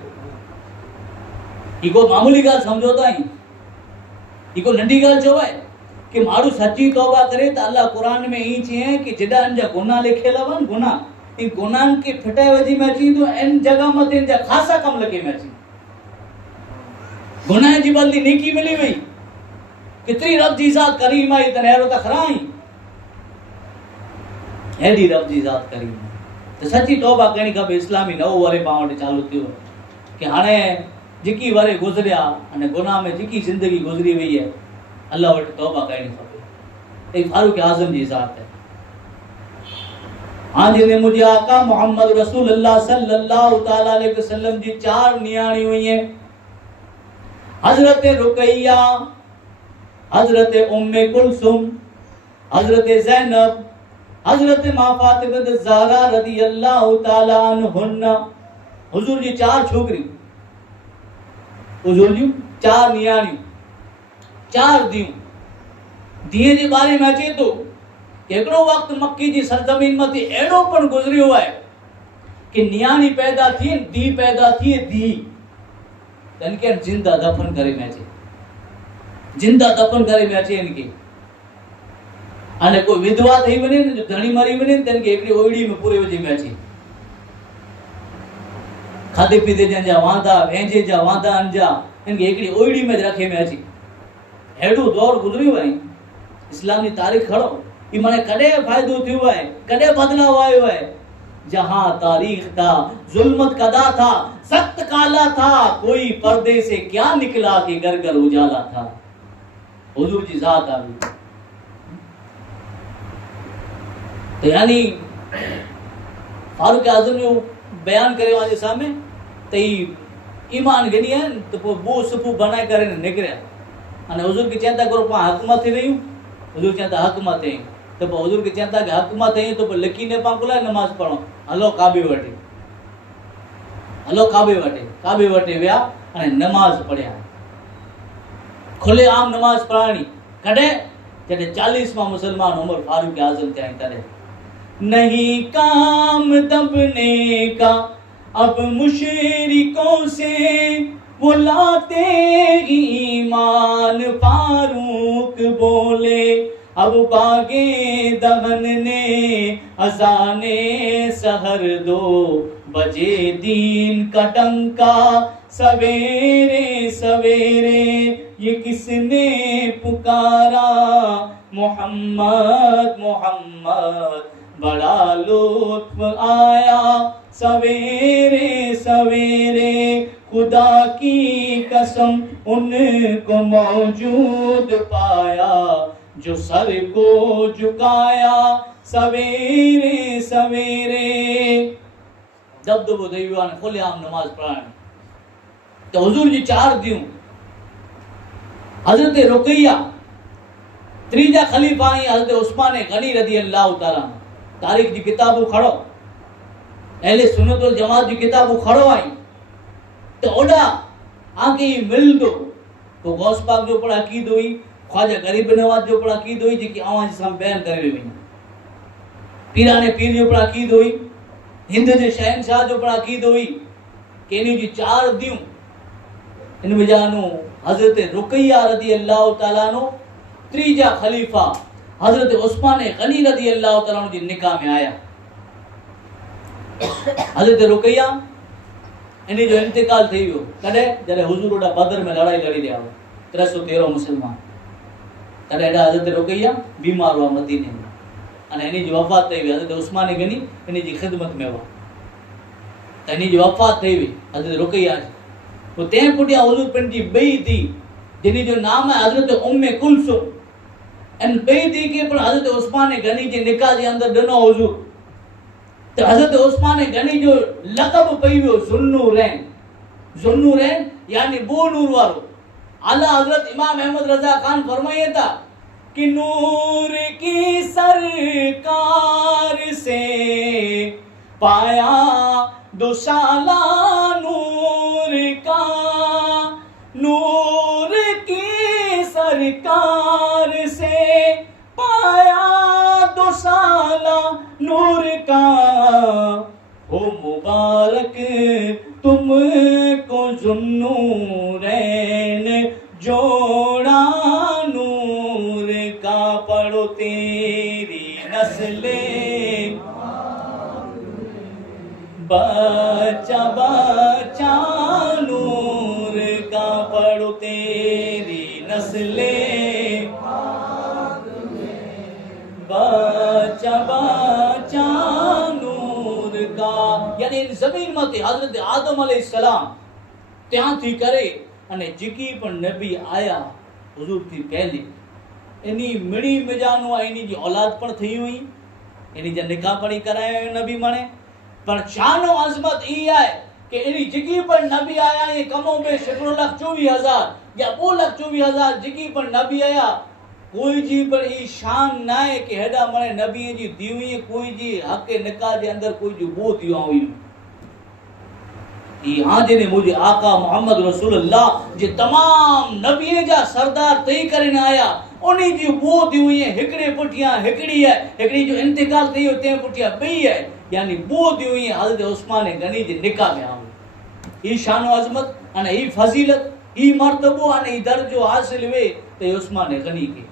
इको मामूली गाल समझो तो आई इको नंडी गाल चोवाय कि मारू सच्ची तौबा करे तो अल्लाह कुरान में ई छे कि जडा इन जा गुनाह लिखेला वन गुनाह इन गुनाहन के फिटाई वजी में अची तो इन जगह मत इन जा खासा कम लगे में अची गुनाह जी बदली नेकी मिली वई कितनी रब जी जात करीम आई तनेरो त खराई एडी रब जी जात करीम तो सच्ची तौबा करनी का इस्लामी नव वारे पावटे चालू थियो कि हाने जिकी वारे गुजरिया अने गुनाह में जिकी जिंदगी गुजरी वई है अल्लाह वट तौबा करनी खपे ए फारूक आजम जी जात है हाँ जी ने मुझे आका मोहम्मद रसूलुल्लाह सल्लल्लाहु ताला अलैहि वसल्लम जी 4 नियाणी हुई हैं हजरत रुकैया हजरत उम्मे कुलसुम हजरत ज़ैनब हजरत मां फातिमा ज़हरा रदियल्लाहु ताला अन्हुन्ना हुजूर जी 4 छोकरी हुजूर जी 4 नियाणी 4 दियूं दिए जे बारे में अचे तो एकड़ो वक्त मक्की जी सरजमीन में एड़ो पण गुजरियो है कि नियाणी पैदा थी दी पैदा थी दी तनके जिंदा दफन करे में अचे जिंदा दफन करे में अचे इनके अने कोई विधवा थई वने जो धणी मरी वने तनके एकड़ी ओड़ी में पूरे वजे में अचे खादे पीते जा वांदा वेंजे जा वांदा अंजा इनके एकड़ी ओड़ी में रखे में अचे एड़ो दौर गुजरियो है इस्लाम की तारीख खड़ो ई माने कदे फायदो थियो है कदे बदलाव आयो है जहां तारीख था जुल्मत कदा था सख्त काला था कोई पर्दे से क्या निकला कि घर घर उजाला था हुजूर जी जात आ गई तो यानी फारूक आजम जो बयान करे आज सामने तई ईमान गनी है तो बो सफू बनाए करे निकरिया अने हुजूर की चिंता करो पा हक में थी रही हुजूर चिंता हक में थे तो हुजूर की चिंता के हक में थे तो लकी ने पाकुला नमाज पढ़ो हलो काबे वटे व्या अने नमाज पढ़या खुले आम नमाज पढ़ानी कदे जदे 40 मा मुसलमान उमर फारूक आजम थे तदे नहीं काम दबने का अब मुशरिकों से वो लाते ईमान फारूक बोले अब बागे दहन ने अजाने सहर 2 बजे दीन का डंका सवेरे सवेरे ये किसने पुकारा, मोहम्मद मोहम्मद बड़ा लुत्फ आया। सवेरे सवेरे खुदा की कसम उनको मौजूद पाया, जो सर को झुकाया सवेरे सवेरे। दबदबो देवान खुलेआम नमाज पढ़ानी। तो हुजूर जी 4 ॾींहं हज़रत रुकैया त्रीजा खलीफा आई हज़रत उस्मान गनी रज़ी अल्लाह ताला, तारीख़ जी किताबूं खड़ो, अहले सुन्नत वल जमात जी किताबूं खड़ो आई। तो ओडा आके मिलदो तो गौस पाक जो पण अकीद हुई, ख्वाजा गरीब नवाज जो पण अकीद हुई, जेकी आवां जे सामने बयान करे रही। पीराने पीर जो पण अकीद हुई, हिंद जे शहनशाह जो पण अकीद हुई कि इन जी 4 ॾींहं इन में जानो हज़रत रुकैया रज़ी अल्लाह ताला नो त्रीजा खलीफा हज़रत उस्मान गनी रज़ी अल्लाह ताला जी निकाह में आया। हज़रत रुकैया इन जो इंतकाल थी वियो कॾहिं, जॾहिं हुजूर ओॾा बदर में लड़ाई लड़ी रहिया हुआ 313 मुसलमान। तॾहिं एॾा हज़रत रुकैया बीमार हुआ मदीने में, अने इन जी वफ़ात थी हुई। हज़रत उस्मान गनी इन जी ख़िदमत में हुआ, त इन जी वफ़ात थी हुई हज़रत रुकैया जी। तो तंहिं पुठियां हुजूर पंहिंजी ॿई धीउ, जिन जो नाम है हज़रत उम्मे कुलसुम, इन ॿई धीउ खे पण हज़रत उस्मान गनी जे निकाह जे अंदर ॾिनो हुजूर। तो हज़रत उस्मान गनी जो लक़ब पई वियो ज़ुन्नूरैन। ज़ुन्नूरैन यानी बो नूर वारो। आला हज़रत इमाम अहमद रज़ा खान फरमाइए था कि नूर की सरकार से पाया दुशाला नूर का, नूर की सरकार से पाया दुशाला नूर का, हो मुबारक तुमको ज़ुन्नूरैन जोड़ा नूर का। पढ़ो तेरी नस्ले बच्चा बच्चा नूर का, पढ़ो तेरी नस्ले बच्चा बच्चा नूर का। यानी इन जमीन मते हज़रत आदम अलैहिस्सलाम त्यां थी करे अने जेकी पण नबी आया हुजूर थी पहले इनी मिड़ी मिजानो इनी जी औलाद पण थी हुई, इनी जा निकाह पढ़ी करायो नबी मणे। पर शानो अज़मत ई है कि इनी जेकी पण नबी आया ये कमो में 1,24,000 या 2,24,000 जेकी पण नबी आया, कोई जी पर ई शान ना है कि हेडा मने नबी जी दी हुई, कोई जी हक निकाह जे अंदर कोई जो वो दियो हुई। ई हां ने मुझे आका मोहम्मद रसूलुल्लाह जे तमाम नबी जा सरदार तई करे आया, उन्हीं जी वो दी हुई है। हिकड़े पुठिया हिकड़ी है, हिकड़ी जो इंतकाल थी हो ते पुठिया बई है, यानी वो दी हुई है हज़रत उस्मान गनी जे निकाह में आवे। ई शान व अजमत अने ई फजीलत ई मर्तबो अने ई दर्जो हासिल वे ते उस्मान गनी के।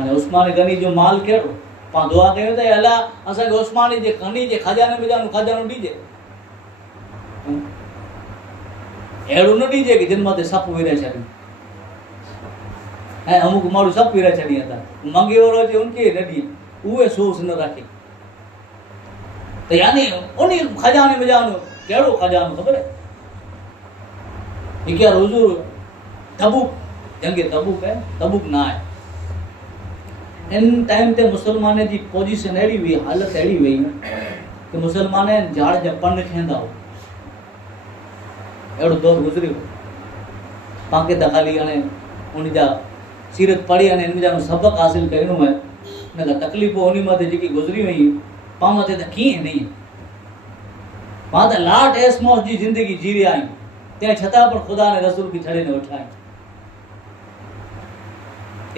अने उस्मान गनी जो माल केड़ो पा दुआ कयो त अल्लाह असा के उस्मान जे गनी जे खजाने में जानो खजानो दीजे। एड़ो न दीजे कि जिन मते सप विरे छडी है, अमुक मारू सप विरे छडी था मंगे वारो जे उनके नडी उहे सोच न रखे। तो यानी उन्हीं खजाने में जानो केड़ो खजानो खबर है? क्या हुजूर तबूक जंगे तबूक है, तबूक ना है। इन टाइम ते मुसलमान जी पोजीशन एड़ी हुई, हालत एड़ी हुई कि मुसलमान झाड़ जा पन खेंदा हो, एड़ो दौर गुजरियो। पाके त खाली हाणे उन जा सीरत पढ़ी अने इन जा सबक हासिल करिणो है, न तकलीफ़ उन मथे जेकी गुजरी हुई पा मथे त कीअं नहीं। मां त लाट ऐस मौज जी जिंदगी जी रहिया आहियूं, तंहिं छतां पण ख़ुदा ने रसूल खे छॾे न वेठा आहियूं।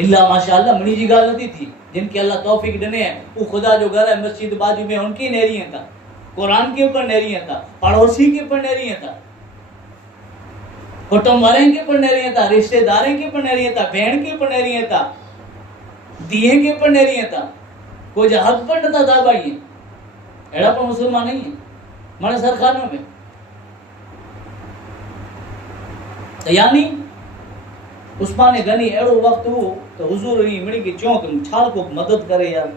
इल्ला माशाअल्लाह मनी जी गाल नथी थी, जिनके अल्लाह तौफीक ॾिने वो खुदा जो घर है मस्जिद बाजू में उनकी नेरी था, कुरान के ऊपर नेरी था, पड़ोसी के ऊपर नेरी था, कुटुंब वाले के ऊपर नेरी था, रिश्तेदारों के ऊपर नेरी था, बहन के ऊपर नेरी था, दिए के ऊपर नेरी था, कोई जो हक पर नथा दाबाई एड़ा पर मुसलमान नहीं है माने सरखानों में। त यानी उस्मान गनी अहिड़ो वक़्तु हो त हुज़ूर ईअं मिड़ी के चयो कि छा को मदद करे यार।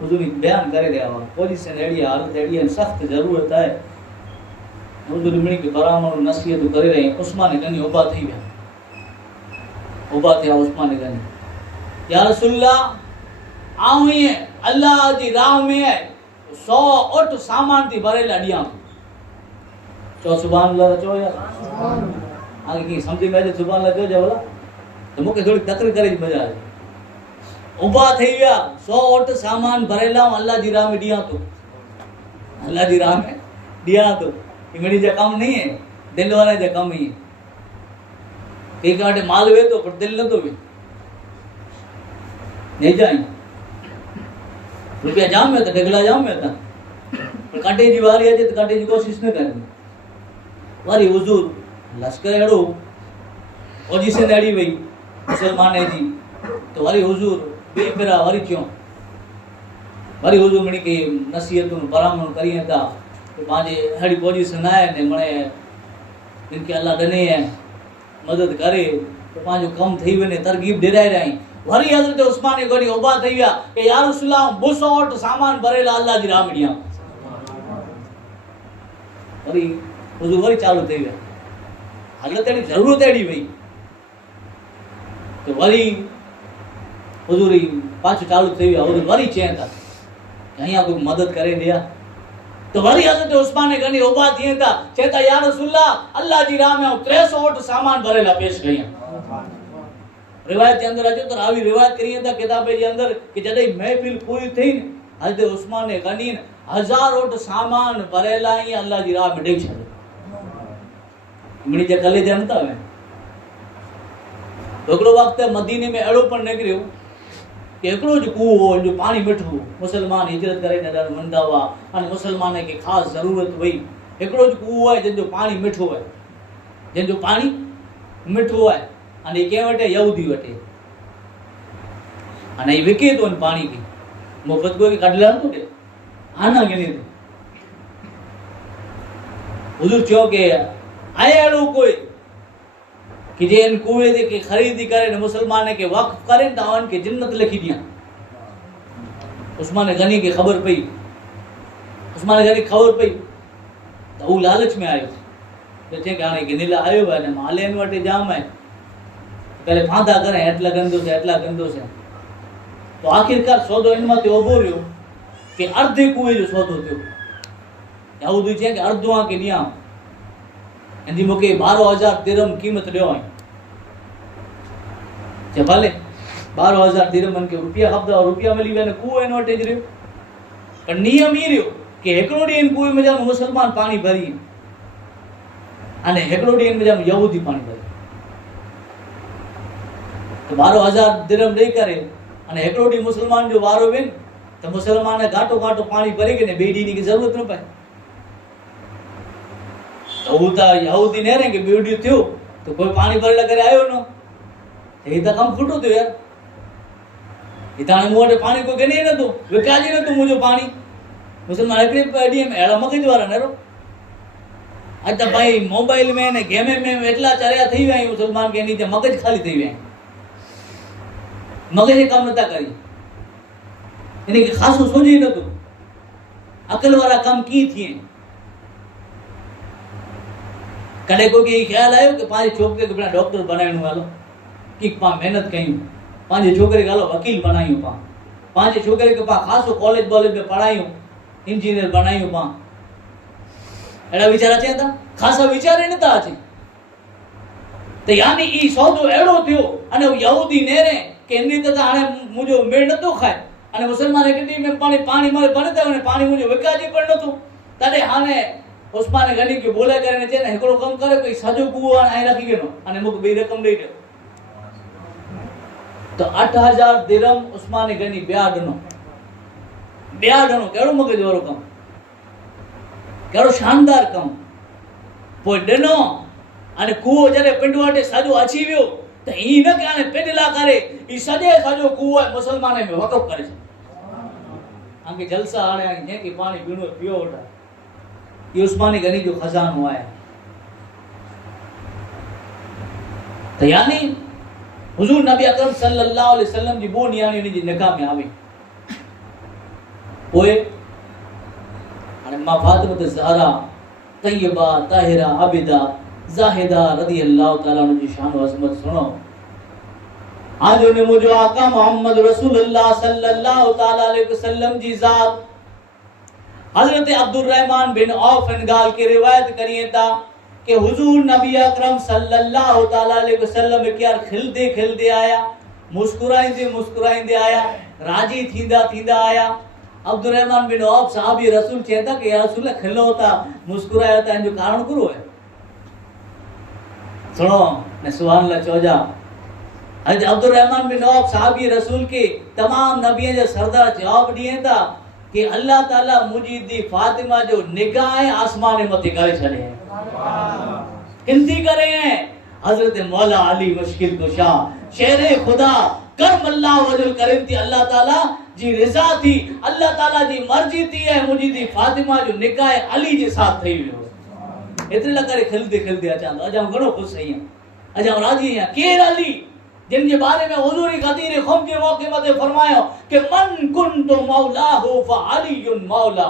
हुज़ूर बयान करे रहिया हुआ पोजीशन अहिड़ी आहे, हालत अहिड़ी आहे, सख़्तु ज़रूरत आहे। हुज़ूर मिड़ी के बरामद नसीहत करे रहे। उस्मान गनी उभा थी विया, उभा थिया उस्मान गनी। या रसूलल्लाह आऊं ईअं अल्लाह जी राह में 100 ऊंट सामान थी भरे लाइ ॾियां। चओ सुभान अल्लाह, चओ यार आगे कीअं सम्झ में अचे सुभान अल्लाह चओ भला, त मूंखे थोरी तकड़ करे मज़ा आहे। उभा थी विया, 100 ऊंट सामान भरे लाइ अल्लाह जी राह में ॾियां थो, अल्लाह जी राह में ॾियां थो। मिड़ी जा कम नहीं है, दिल वाले जा कम ही है। कई काटे माल वे तो पर दिल न तो वे नहीं जाए। रुपया जाम में तो ढगला जाम में था, पर काटे जी वारी अचे तो काटे जी कोशिश न करनी। वारी हुजूर लश्कर अहिड़ो पोजीशन अहिड़ी वई मुसलमान जी, तो वारी हुजूर ॿिए भेरा वरी चयो, वरी हुजूर मिड़ी के नसीहतूं बरामद करियूं था कि पंहिंजे अहिड़ी पोजीशन आहे ने मणे जिनखे अल्लाह ॾिने आहे मदद करे तो पंहिंजो कमु थी वञे, तरगीब ॾिराए रही। वरी हज़रत उस्मान गनी उभा थी विया कि या रसूलल्लाह 200 ऊंट सामान भरे लाइ अल्लाह जी राह में ॾियां। वरी हुजूर वरी चालू थी विया, हालत अहिड़ी ज़रूरत अहिड़ी वई तो वरी हुजूर पाछो चालू थी विया। हुजूर वरी चवनि था कि અહીંયા कोई मदद करे ॾिया। तो वरी हज़रत उस्मान गनी उभा थियनि था, चवनि था या रसूलल्लाह अल्लाह जी राह में 300 ऊंट सामान भरे लाइ पेश कयां। रिवायत के अंदर अचे तो रावी रिवायत करिए था किताबे के अंदर कि जॾहिं महफ़िल पूरी थी न हज़रत उस्मान गनी 1000 ऊंट सामान भरे लाइ अल्लाह जी राह में ॾेई छॾियो। मिड़ी जे कलेजा न था वञनि। हिकिड़ो वक़्तु मदीने में अहिड़ो पण निकिरियो कि हिकिड़ो जो कूओ हो जो पाणी मिठो हो, मुसलमान हिजरत करे न ॾाढो नंढा हुआ, हाणे मुसलमान खे ख़ासि ज़रूरत हुई। हिकिड़ो जो कूओ आहे जंहिंजो पाणी मिठो आहे, जंहिंजो पाणी मिठो आहे, हाणे कंहिं वटि यहूदी वटि, हाणे हीउ विके थो वञे पाणी खे, मुफ़्त कोई कढ लाइ नथो ॾे, आना गिने थो। हुज़ूर चयो कि आहे अहिड़ो कोई कि जे इन कुएं खे ख़रीदी करे न मुसलमान खे वक़्फ़ करे त उन्हनि खे जिन्नत लिखी ॾियां। उस्मान गनी खे ख़बर पई, उस्मान गनी ख़बर पई त हू लालच में आयो, ॾिठे कि हाणे गिने लाइ आयो आहे न माल हिन वटि जाम आहे, पहले फांदा करें एटला गंदोसीं। तो आखिरकार सौदो इन मथे उभो रहियो कि अर्धे कुएं जो सौदो थियो। यहूदी चई कि अर्धो खे ॾियां, हिंदी मूंखे 12000 दिरहम क़ीमत ॾियो आहे। चए भले 12000 दिरहमनि खे रुपया खपंदा और रुपया मिली विया, कुओ हिन वटि रहियो। पर नियम ई रहियो कि हिकिड़ो ॾींहुं हिन कुएं में ॼण मुसलमान पाणी भरी, अने हिकिड़ो ॾींहुं हिन में ॼण यहूदी पाणी भरी। तो 12000 दिरहम ॾेई करे अने हिकिड़ो ॾींहुं मुसलमान जो वारो वेन त मुसलमान घाटो घाटो पाणी भरी करे ॿिए ॾींहं खे ज़रूरत न पए। तो हू त यहूदी न रहे कि ॿियो ॾींहुं थियो तो कोई पाणी भरे करे आयो न, हीउ त कमु खुटो थियो यार। हीउ त हाणे मूं वटि पाणी कोई गिने नथो, विकाइजे नथो मुंहिंजो पाणी। मुसलमान हिकिड़े ॾींहं में अहिड़ा मग़ज़ वारा न रहो। अॼु त भाई मोबाइल में न गेम में एटला चरिया थी विया आहियूं मुसलमान के इन मग़ज़ ख़ाली थी विया आहिनि, मग़ज़ कमु नथा कनि, इनखे ख़ासो सोचे ई नथो अकल वारा कमु कीअं थिए। कॾहिं कोई खे ख़्यालु आयो कि पंहिंजे छोकिरे खे बिना डॉक्टर बनाइणो हलो, कि पाण महिनत कयूं, पंहिंजे छोकिरे खे हलो वकील बनायूं, पंहिंजे छोकिरे खे पाण ख़ासो कॉलेज वॉलेज में पढ़ायूं, इंजीनियर बनायूं पाण। अहिड़ा वीचार अचनि था? ख़ासा वीचार ई नथा अचनि। त यानी ई सौदो अहिड़ो थियो, अने हू यहूदी नेरे कि इन त हाणे मुंहिंजो मेड़ नथो खाए, अने मुसलमान हिकु ॾींहं में पाणी मारे बने था वञे, पाणी मुंहिंजो विकाइजे पण नथो। तॾहिं हाणे उस्मान गनी खे ॿोलाए करे चए न हिकिड़ो कमु करे कोई सॼो कुओ हाणे रखी ॾिनो, अने मूंखे ॿी रक़म ॾेई ॾियो। त 8000 दिरहम उस्मान गनी ॿिया ॾिनो। कहिड़ो मग़ज़ वारो कमु, कहिड़ो शानदार कमु। पोइ ॾिनो, अने कुओ जॾहिं पिंड वटि सॼो अची वियो त हीअं न कि हाणे पिंड लाइ करे हीउ सॼो कुओ आहे मुसलमान में वक़फ़ करे छॾियो। तव्हांखे जलसा हाणे जंहिंखे पाणी पीअणो पियो वठा, इहो उस्मान गनी जो खज़ानो आहे। त यानी हुजूर नबी अकरम सल्लल्लाहु अलैहि वसल्लम जी बो नियाणी उन जी निकाह में आवे पोए हाणे मां फातिमा ज़हरा तय्यबा ताहिरा आबिदा ज़ाहिदा रज़ी अल्लाह ताला उन जी शान व अज़मत सुनो। आज ने मुझे आका मोहम्मद रसूलुल्लाह सल्लल्लाहु ताला अलैहि वसल्लम जी ज़ात हजरत अब्दुल रहमान बिन औफ इन गाल की रिवायत करिए था कि हुजूर नबी अकरम सल्लल्लाहु ताला अलैहि वसल्लम क्या खिलदे खिलदे आया, मुस्कुराइंदे मुस्कुराइंदे आया, राजी थींदा थींदा आया। अब्दुल रहमान बिन औफ साहबी रसूल चेता कि या रसूल खिलो था मुस्कुराया था इनजो कारण करो है सुनो ने सुभान अल्लाह चौजा। हज अब्दुल रहमान बिन औफ साहबी रसूल के तमाम नबियों जो सरदार जवाब दिए था कि अल्लाह ताला मुझी दी फातिमा जो निगाह आसमान मथे करे छड़े हैं किंती करे हैं। हजरत मौला अली मुश्किल कुशा शेरे खुदा करम अल्लाह वजल करीम थी अल्लाह ताला जी रिजा थी, अल्लाह ताला जी मर्जी थी है मुझी दी फातिमा जो निगाह अली जे साथ थई वियो इतने लगे खिलदे खिलदे अचा अजा घणो खुश आहियां अजा राजी आहियां। केर अली जिनके बारे में हुजूर गदीर ख़ुम के मौके मते फरमायो कि मन कुंतु मौलाहु फअलियुन मौला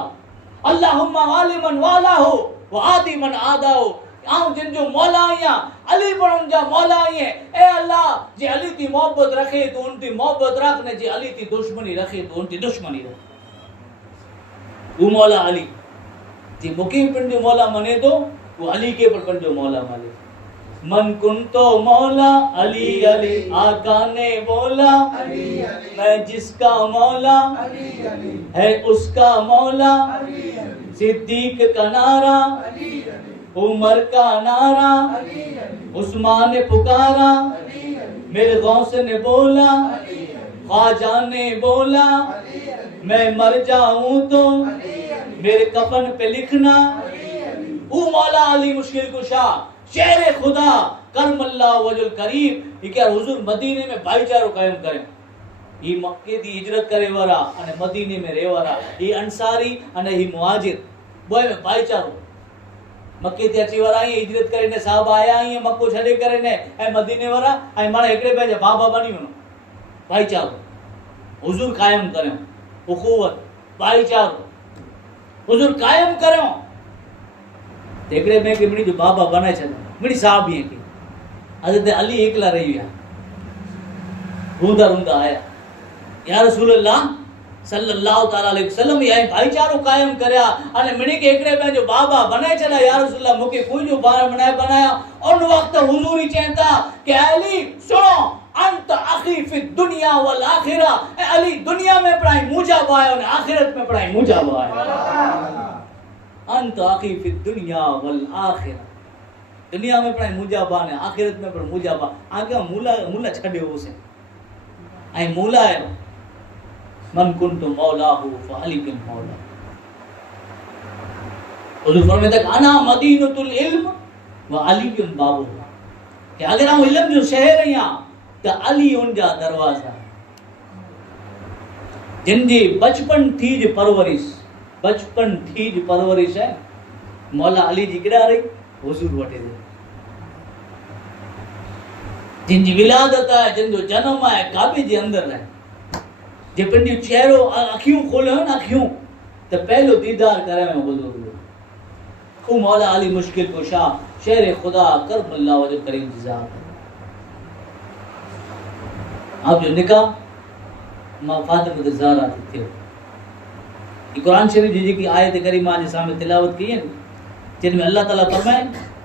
अल्लाहुम्मा वालिमन वालाहु व आदिमन आदाहु। आऊं जिनजो मौला आहियां अली पण उनजा मौला आहियां। ए अल्लाह जे अली ती मोहब्बत रखे तो उनती मोहब्बत रख ने जे अली ती दुश्मनी रखे तो उनती दुश्मनी रख। वो मौला अली जे मुके पण जो मौला मने तो वो अली के पण जो मौला माने। मन कुंतो मौला अली अली आका ने बोला अली अली मैं जिसका मौला अली अली है उसका मौला अली अली। सिद्दीक का नारा अली अली उमर का नारा अली अली उस्मान ने पुकारा अली अली मेरे गौस ने बोला अली अली ख्वाजा ने बोला अली अली मैं मर जाऊं तो अली अली मेरे कफन पे लिखना अली अली। वो मौला अली मुश्किल कुशा शेर खुदा करम अल्लाह वजल करीम ये क्या हुजूर मदीने में भाईचारो कायम करें। ये मक्के दी हिजरत करे वाला अने मदीने में रहे वाला ये अंसारी अने ये मुहाजिर बोए में भाईचारो मक्के ते अची वाला ये हिजरत करे ने साहब आया ये मक्को छडे करे ने ए मदीने वाला ए माने एकड़े पे बाबा बनी वनो भाईचारो हुजूर कायम करें उखुवत भाईचारो हुजूर कायम करें। एकड़े में के मिनी जो बाबा बनाए छे मिनी साहब ये की हजरत अली एकला रही गया रूंदा रूंदा आया या रसूल अल्लाह सल्लल्लाहु ताला अलैहि वसल्लम ये भाईचारो कायम करया अने मिनी के एकड़े में जो बाबा बनाए चला या रसूल अल्लाह मुके कोई जो बार बनाया उन वक्त हुजूर ही कहता कि अली सुनो अंत अखी फी दुनिया वल आखिरा। अली दुनिया में पढ़ाई मुजाबा है और आखिरत में पढ़ाई मुजाबा है। अंत आखी फी दुनिया वल आखिरा दुनिया में पढ़ाई मुजाबा ने आखिरत में पढ़ मुजाबा आगे मूला मूला छड़े उसे आई मूला है मन कुंतु मौलाहु फअलिकुल मौला। हुजूर फरमाते अना मदीनतुल इल्म व अलीयुन बाबू कि अगर हम इल्म जो शहर है यहां तो अली उनजा दरवाजा जिनजी बचपन थी जो परवरिश है मौला अली जी गिरा रही हुजूर वटे दे जिनजी विलादत है जिनजो जन्म है काबे जे अंदर है जे पंडी चेहरो अखियों खोले ना अखियों तो पहलो दीदार करे में हुजूर को मौला अली मुश्किल कुशा शेर खुदा करम अल्लाह वजल करीम जिजा आप जो निकाह मां फातिमा ज़हरा थी ये कुरान शरीफ जी की आयत करीमा जे सामने तिलावत की है जिनमें अल्लाह ताला फरमाए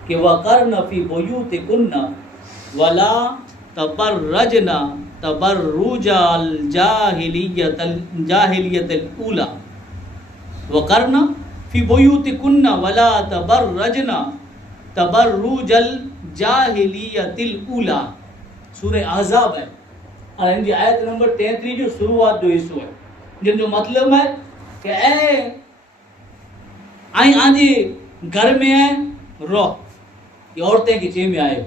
कि वक़रन फी बुयूतिकुन्ना वला तबर्रजना तबर्रुजल जाहिलियतल ऊला वक़रन फी बुयूतिकुन्ना वला तबर्रजना तबर्रुजल जाहिलियतिल ऊला। सूरह अहज़ाब है और इन आयत नंबर 33 जो शुरुआत जो हिस्सो है जिनजो मतलब है कि आई आजी घर में है रो ये औरतें की चे में आए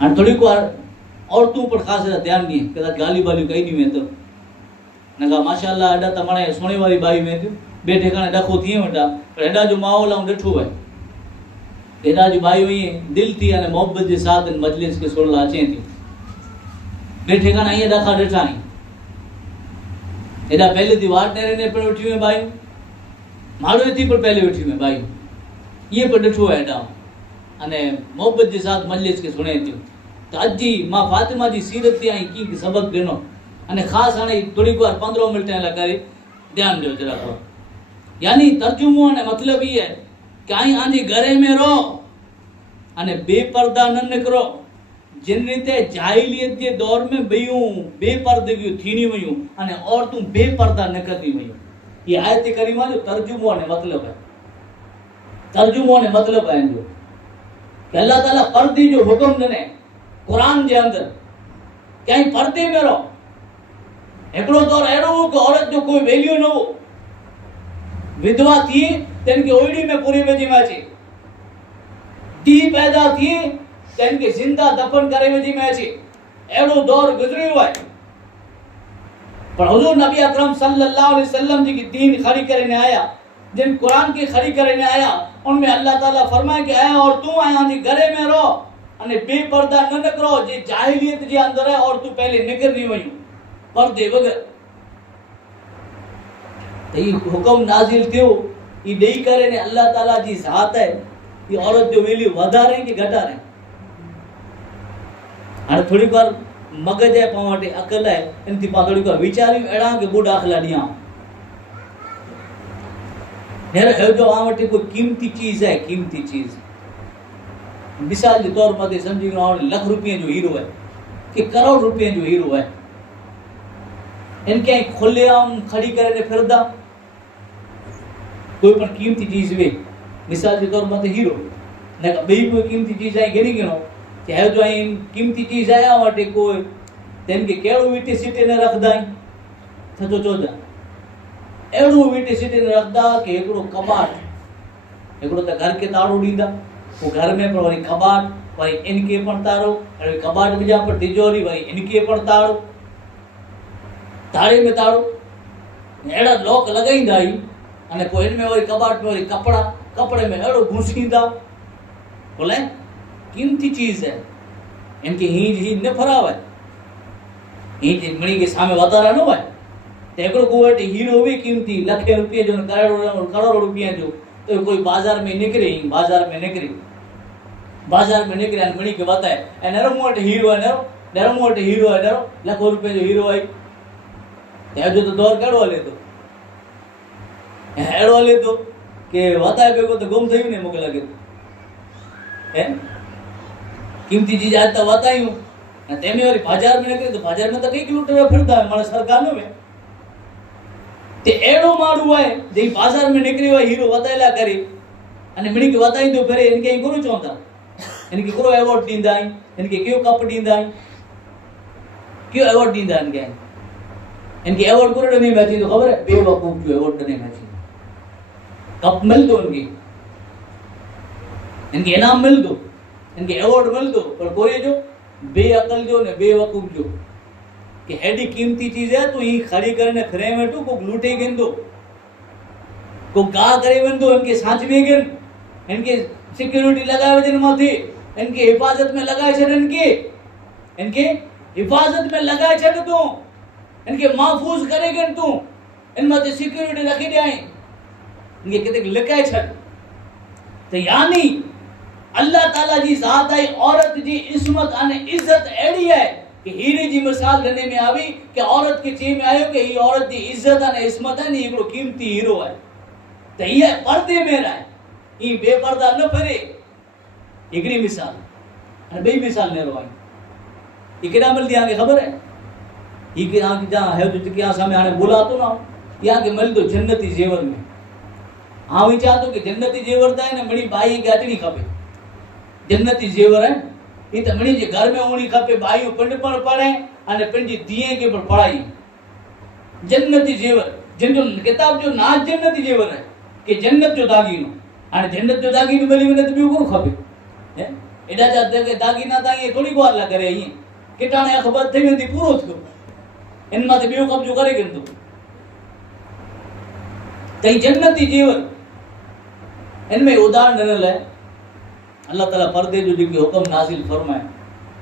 हाँ थोड़ी को औरतों पर खास ध्यान नहीं है कदा गाली बाली कहीं नहीं में तो नगा माशाअल्लाह अड्डा तमाणे सोने वाली बाई में थी बेठे खाने डखो थी वटा पर अड्डा जो माहौल आऊं डठो है एॾा जी भाई ईअं दिलि थी अने मोहबत जे साथ मजलिस खे सुणण लाइ अचे थी। ॿिए ठिकाणा ईअं रखा ॾिठा आहिनि, एॾा पहले थी वाट नेरे पिण वेठी हुयूं भाई, माण्हू थी पिण पहले वेठी हुयूं भाई, इहे पिण ॾिठो आहे एॾा अने मोहबत जे साथ मजलिस खे सुणे थियूं। त अॼु जी मां फातिमा जी सीरत ते आई कीअं सबक़ ॾिनो अने ख़ासि हाणे थोरी बार 15 मिंट लाइ करे ध्यानु ॾियो जरा। यानी तर्जुमो अने मतिलबु इहो आहे कि आई आंजी घरे में रहो अने बेपर्दा न निकिरो। जिन रीते जाहिलियत जे दौर में ॿियूं बेपर्दगियूं थींदियूं हुयूं अने औरतूं बेपर्दा निकिरंदियूं हुयूं। इहा आयत करीमा जो तर्जुमो अने मतिलबु आहे, तर्जुमो अने मतिलबु आहे जो कि अल्लाह ताला पर्दे जो हुक्म ॾिने क़ुरान जे अंदरि कि आई पर्दे में रहो। हिकिड़ो दौर अहिड़ो हो कि औरत जो कोई वैल्यू न हो, विधवा थी त इनखे ओड़ी में पूरी वेझी में अचे, धीउ पैदा थी त इनखे ज़िंदा दफ़न करे वेझी में अचे, अहिड़ो दौर गुज़रियो आहे। पर हुज़ूर नबी अकरम सल्लल्लाहु अलैहि वसल्लम जेकी दीन खड़ी करे न आया, जिन कुरान के खड़ी करे न आया, उनमें अल्लाह ताला फरमाए कि ऐ और तू आया जी घरे में रहो अने बेपर्दा न निकिरो। जे जाहिलियत जे अंदर है और तू पहले निकिरनी वयूं पर्दे बगैर। त ई हुक्म नाज़िल थियो, ई ॾेई करे ने अल्लाह ताला जी ज़ात है, ई औरत जो वैल्यू वधारे कि घटारे। हाणे थोड़ी बार मगज है पां वटि अकल है, इन थी पां थोड़ी बार वीचारियूं अहिड़ा कि ॿुढा दाख़िला ॾियां। हींअर जो आं वटि कोई क़ीमती चीज़ है, क़ीमती चीज़ मिसाल के तौर पर समझी लाख रुपये जो हीरो है कि करोड़ रुपये जो हीरो है, इनके खुलेआम खड़ी करे फिरदा कोई पर कीमती चीज वे मिसाल के तौर पर हीरो न बी कोई कीमती चीज आई गिनी गिनो चाहे जो आई कीमती चीज आया वटे कोई तेन के केड़ो वीटे सीटे न रखदा थतो चोदा एड़ो वीटे सीटे न रखदा के एकड़ो कबाट एकड़ो त घर के ताड़ो दींदा वो घर में पर वरी कबाट वरी इनके पण तारो अरे कबाट बिजा पर तिजोरी वरी इनके पण तारो तारे में तारो एड़ा लॉक लगाईंदा ही अने कोई इनमें वरी कबाट में वरी कपड़ा कपड़े में एड़ो घुसींदा बोले कीमती चीज है इनके ही न फराव है ही मणी के सामने वतारा न है तेकड़ो को वटे हीरो भी कीमती लाखे रुपए जो करोड़ रुपया जो तो कोई बाजार में निकले बाजार में निकले मणी के बताए ए नरो मोट हीरो है नरो मोट हीरो है नरो लाखों रुपए जो हीरो है ते जो तो दौर केड़ो हले तो एड़ो हले तो के बताए बेको तो गुम थई ने मोके लगे हैं कीमती चीज आज तो बतायूं न तेमे वाली बाजार में निकले तो बाजार में तो कई किलोमीटर फिरता है माने सरकार में ते एड़ो माण्हू है जे बाजार में निकरियो हीरो बतायला करे अने मणी के बताई तो फिर इनके कोन चोंदा इनके को अवार्ड दींदा इनके क्यों कप दींदा क्यों अवार्ड दींदा इनके अवार्ड को नहीं मैची तो खबर है बेवकूफ जो अवार्ड नहीं मैची कप मिल दो इनके इनाम मिल दो इनके अवार्ड मिल दो पर कोई जो बेअकल जो ने बेवकूफ जो कि हेडी कीमती चीज है तो ही खड़ी करने फ्रेम है तो को लूटे गिंदो को गा करे वेंदो इनके सांच में गिन इनके सिक्योरिटी लगाए वजन माथे इनके हिफाजत में लगाए छड़ इनके हिफाजत में लगाए छड़ तू इनके महफूज करे गिन तू इन माथे सिक्योरिटी रखी दे इनके किते लिखाए छड़ तो यानी अल्लाह ताला जी ज़ात आई औरत जी इस्मत अने इज्जत एड़ी है कि हीरे जी मिसाल देने में आवी कि औरत के चे में आयो कि ये औरत की इज्जत अने इस्मत है नी एकड़ो कीमती हीरो है तो ये पर्दे में रहे ये बेपर्दा न फिरे एकड़ी मिसाल अने बई मिसाल ने रोई ये केड़ा मिलदी आके खबर है ये के आके जा है जो कि सामने आने बोला तो ना या के मिल दो जन्नती जेवर में हां ही चाहतो कि जन्नती जेवर था ने बड़ी बाई के अचणी खपे जन्नती जेवर है ये तो मणी जे घर में होनी खपे बाई पिंड पर पढ़े अने पिंडी दिए के पर पढ़ाई जन्नती जेवर जिन जो किताब जो ना जन्नती जेवर है कि जन्नत जो दागीनो अने जन्नत जो दागीनो मिली वने तो बियो कोन खपे हैं एडा जा के दागीना ता ये थोड़ी बार ला करे ये किटाने खबर थई वेंदी पूरो थयो इन माथे बियो कब्जो करे किंतु तई जन्नती जेवर इनमें उदाहरण ॾिनल है अल्लाह ताला पर्दे जो जेकी हुक्म नाज़िल फरमाए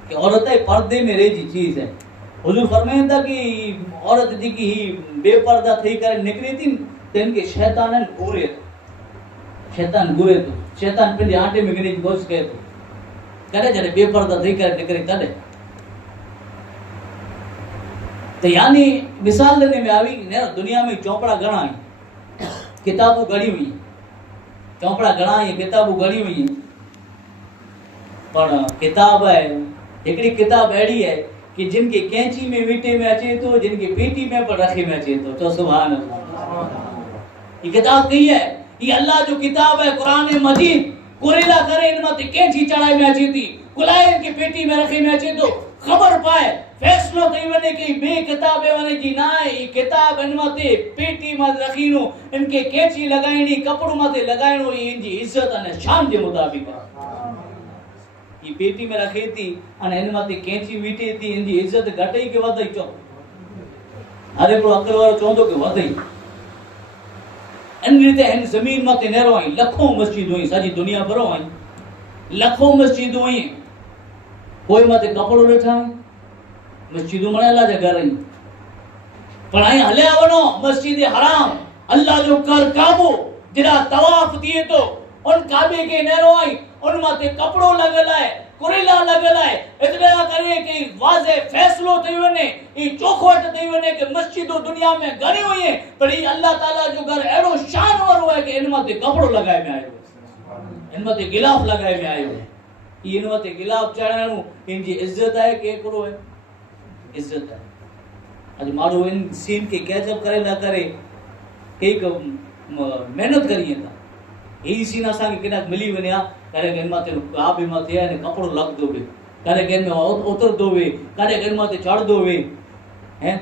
कि औरत है पर्दे में रह जी चीज़ है। हुजूर फरमाइनि था कि औरत जेकी बेपर्दा थी करे निकिरे थी त इनके शैतान घूरे थो, शैतान घूरे थो, शैतान पंहिंजे आटे में गिरे जी कोशिशि करे थो, कॾहिं जॾहिं बेपर्दा थी करे निकिरे तॾहिं। तो यानी मिसाल देने में आई न दुनिया में चौपड़ा घणा आहिनि, किताबूं घणी हुई, चौपड़ा घणा आहिनि, किताबूं घणी हुई, पर किताब है हिकिड़ी किताब अहिड़ी है कि जिनके कैंची में वीटे में अचे तो, जिनके पेटी में पर रखे में अचे तो सुभान अल्लाह। ये किताब कही है, ये अल्लाह जो किताब है कुरान मजीद कुरेला करे इन मत कैंची चढ़ाई में अचे थी, कुलाए इनके पेटी में रखे में अचे तो खबर पाए फैसलो थी वने कि बे किताब वने जी ना है। ये किताब इन मते पेटी में रखीनो, इनके कैंची लगाइनी, कपड़ो मते लगाइनो, ये इनकी इज्जत अने शान के मुताबिक है। ये पेटी में रखे थी अने इन मते कैंची वीटे थी, इनकी इज्जत घटई के वधई चो। हरे को अकल वारो चोंदो के वधई। इन रीते इन जमीन मते नेरो आई लखों मस्जिदों आई, साजी दुनिया भरो आई लखों मस्जिदों आई, कोई मते कपड़ो रठा मस्जिदों में अल्लाह जा घर आई, पर आई हले वनो मस्जिद हराम अल्लाह जो कर काबो जरा तवाफ दिए तो उन काबे के नेरो आई, उन मते कपड़ो लगल है, कुरेला लगल है, इतना करे कि वाज़े फैसलो थई वने, ई चौखवट थई वने कि मस्जिदों दुनिया में घणी हुई है, पर ई अल्लाह ताला जो घर एड़ो शान वारो है कि इन मते कपड़ो लगाए में आयो, इन मते गिलाफ लगाए में आयो, ई इन मते गिलाफ चढ़ाणो इनजी इज्जत है के एकड़ो है, इज्जत है। अज मारो इन सीन के कैचअप करे ना करे कई मेहनत करिए था, यही सीन असा के केना मिली वने करे के माथे आप भी माथे है ने कपड़ो लग दो वे, करे के में उतर दो वे, करे के माथे चढ़ दो वे, हैं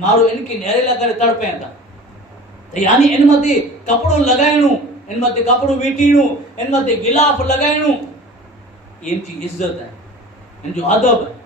मारो इनके नेरेला करे तड़पे था। तो यानी इन मते कपड़ो लगाइणो, इन मते कपड़ो वीटीणो, इन मते गिलाफ लगाइणो, इनकी इज्जत है, इन जो अदब है।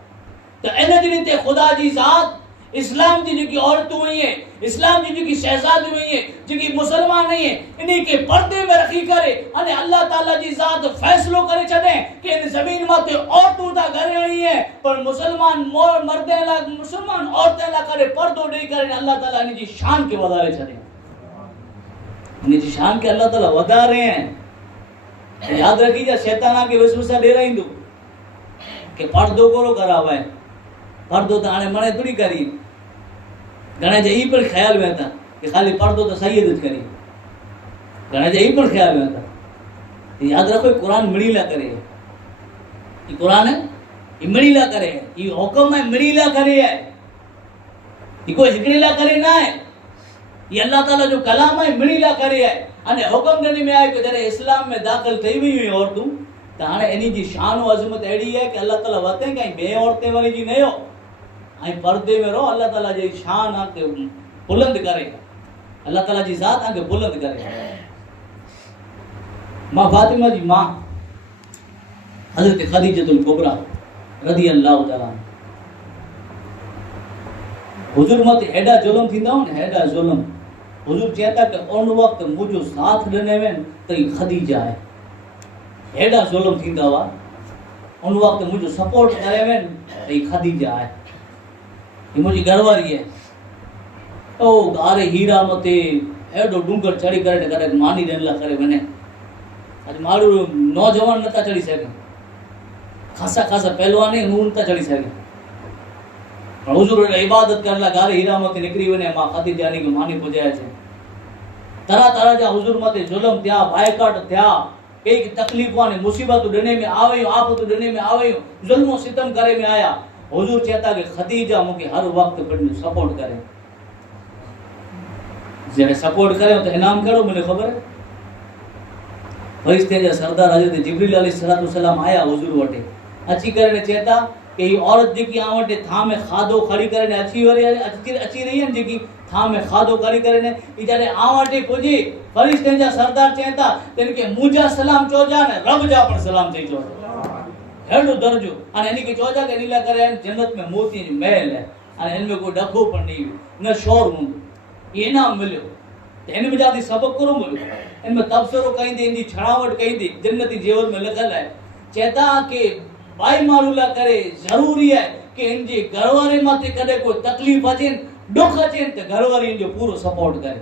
तो इन जी रीते खुदा जी ज़ात इस्लाम जी जेकी औरतूं हुई है, इस्लाम जी जेकी शहजादी हुई है, जेकी मुसलमान नहीं है, इन्हीं के पर्दे में रखी करे अने अल्लाह ताला जी ज़ात फैसलो करे छडे कि इन जमीन माते औरतूं ता घरे आई है, पर मुसलमान मर्दे ला मुसलमान औरतें ला करे पर्दो नहीं करे, अल्लाह ताला इन जी शान के वधारे छडे, इन जी शान के अल्लाह ताला वधारे हैं। याद रखिए शैतान आके वसवसा दे रही कि पर्दो कोरो करावे, पर्दो तो हाणे मणे थोड़ी करी, घणे जे ई पर ख्याल में था कि खाली पर्दो तो सैयद ज करी, घणे जे ई पर ख्याल में था। याद रखो कुरान मिड़ीला करे, ये कुरान है ये मिड़ीला करे, ये हुक्म है मिड़ीला करे है, ये कोई हिकड़ीला करे ना है, ये अल्लाह ताला जो कलाम है मिड़ीला करे है। अने हुक्म देने में आए कि जरे इस्लाम में दाखिल थई हुई हुई औरतूं त हाणे इन्ही जी शान और अज़मत अहिड़ी है कि अल्लाह ताला वते कहीं बे औरतें वाली जी नहीं हो, आई पर्दे में रहो, अल्लाह ताला जी शान आके बुलंद करे, अल्लाह ताला जी ज़ात आके बुलंद करे। मां फातिमा जी मां हजरत खदीजतुल कुबरा रज़ी अल्लाह ताला हुजूर मत एडा जुल्म थींदा हो न, एडा जुल्म हुजूर चेता कि उन वक्त मुझो साथ देने में तो खदीजा है, एडा जुल्म थींदा हुआ उन वक्त मुझो सपोर्ट करे में तो खदीजा है, ये मुझी घरवारी है। ओ गारे हीरा मते एडो डूंगर चढ़ी करे करे मानी देन ला करे वने, आज मारू नौजवान नता चढ़ी सके, खासा खासा पहलवान है नून ता चढ़ी सके, हुजूर इबादत करला गारे हीरा मते निकरी वने मां खदीजा ने के मानी पुजाया छे। तरह तरह जा हुजूर मते जुल्म थिया, बायकाट थिया, कई तकलीफां ने मुसीबतों देने में आवे, आफतों देने में आवे, जुल्म सितम करे में आया। हुजूर चेता कि खदीजा मुके हर वक्त पर सपोर्ट करे, जने सपोर्ट करे तो इनाम करो मुझे खबर है। फरिश्ते जा सरदार हजरत जिब्रील अलैहिस्सलाम आया हुजूर वटे, अची करे चेता कि ये औरत जेकी आवटे था में खादो खड़ी करे अची रही है जेकी था में खादो खड़ी करे ई जने आवटे पुजी फरिश्ते जा सरदार चेता तिनके मुजा सलाम चोजा ने रब जा पर सलाम चई चो, हेडो दर्जो अने इनके चोजा के नीला करे जन्नत में मोती जी महल है, अने इनमें कोई डखो पर नहीं न शोर हुंदो, ये इनाम मिलियो इन में जाती सबक करो मिलियो। इनमें तबसरो कहीं दे इनकी छड़ावट कहीं दे जन्नती जेवर में लिखल है चेता के भाई मारूला करे जरूरी है कि इनजे घरवारे माथे कदे कोई तकलीफ अचे दुख अचे तो घरवारी इनजो पूरो सपोर्ट करे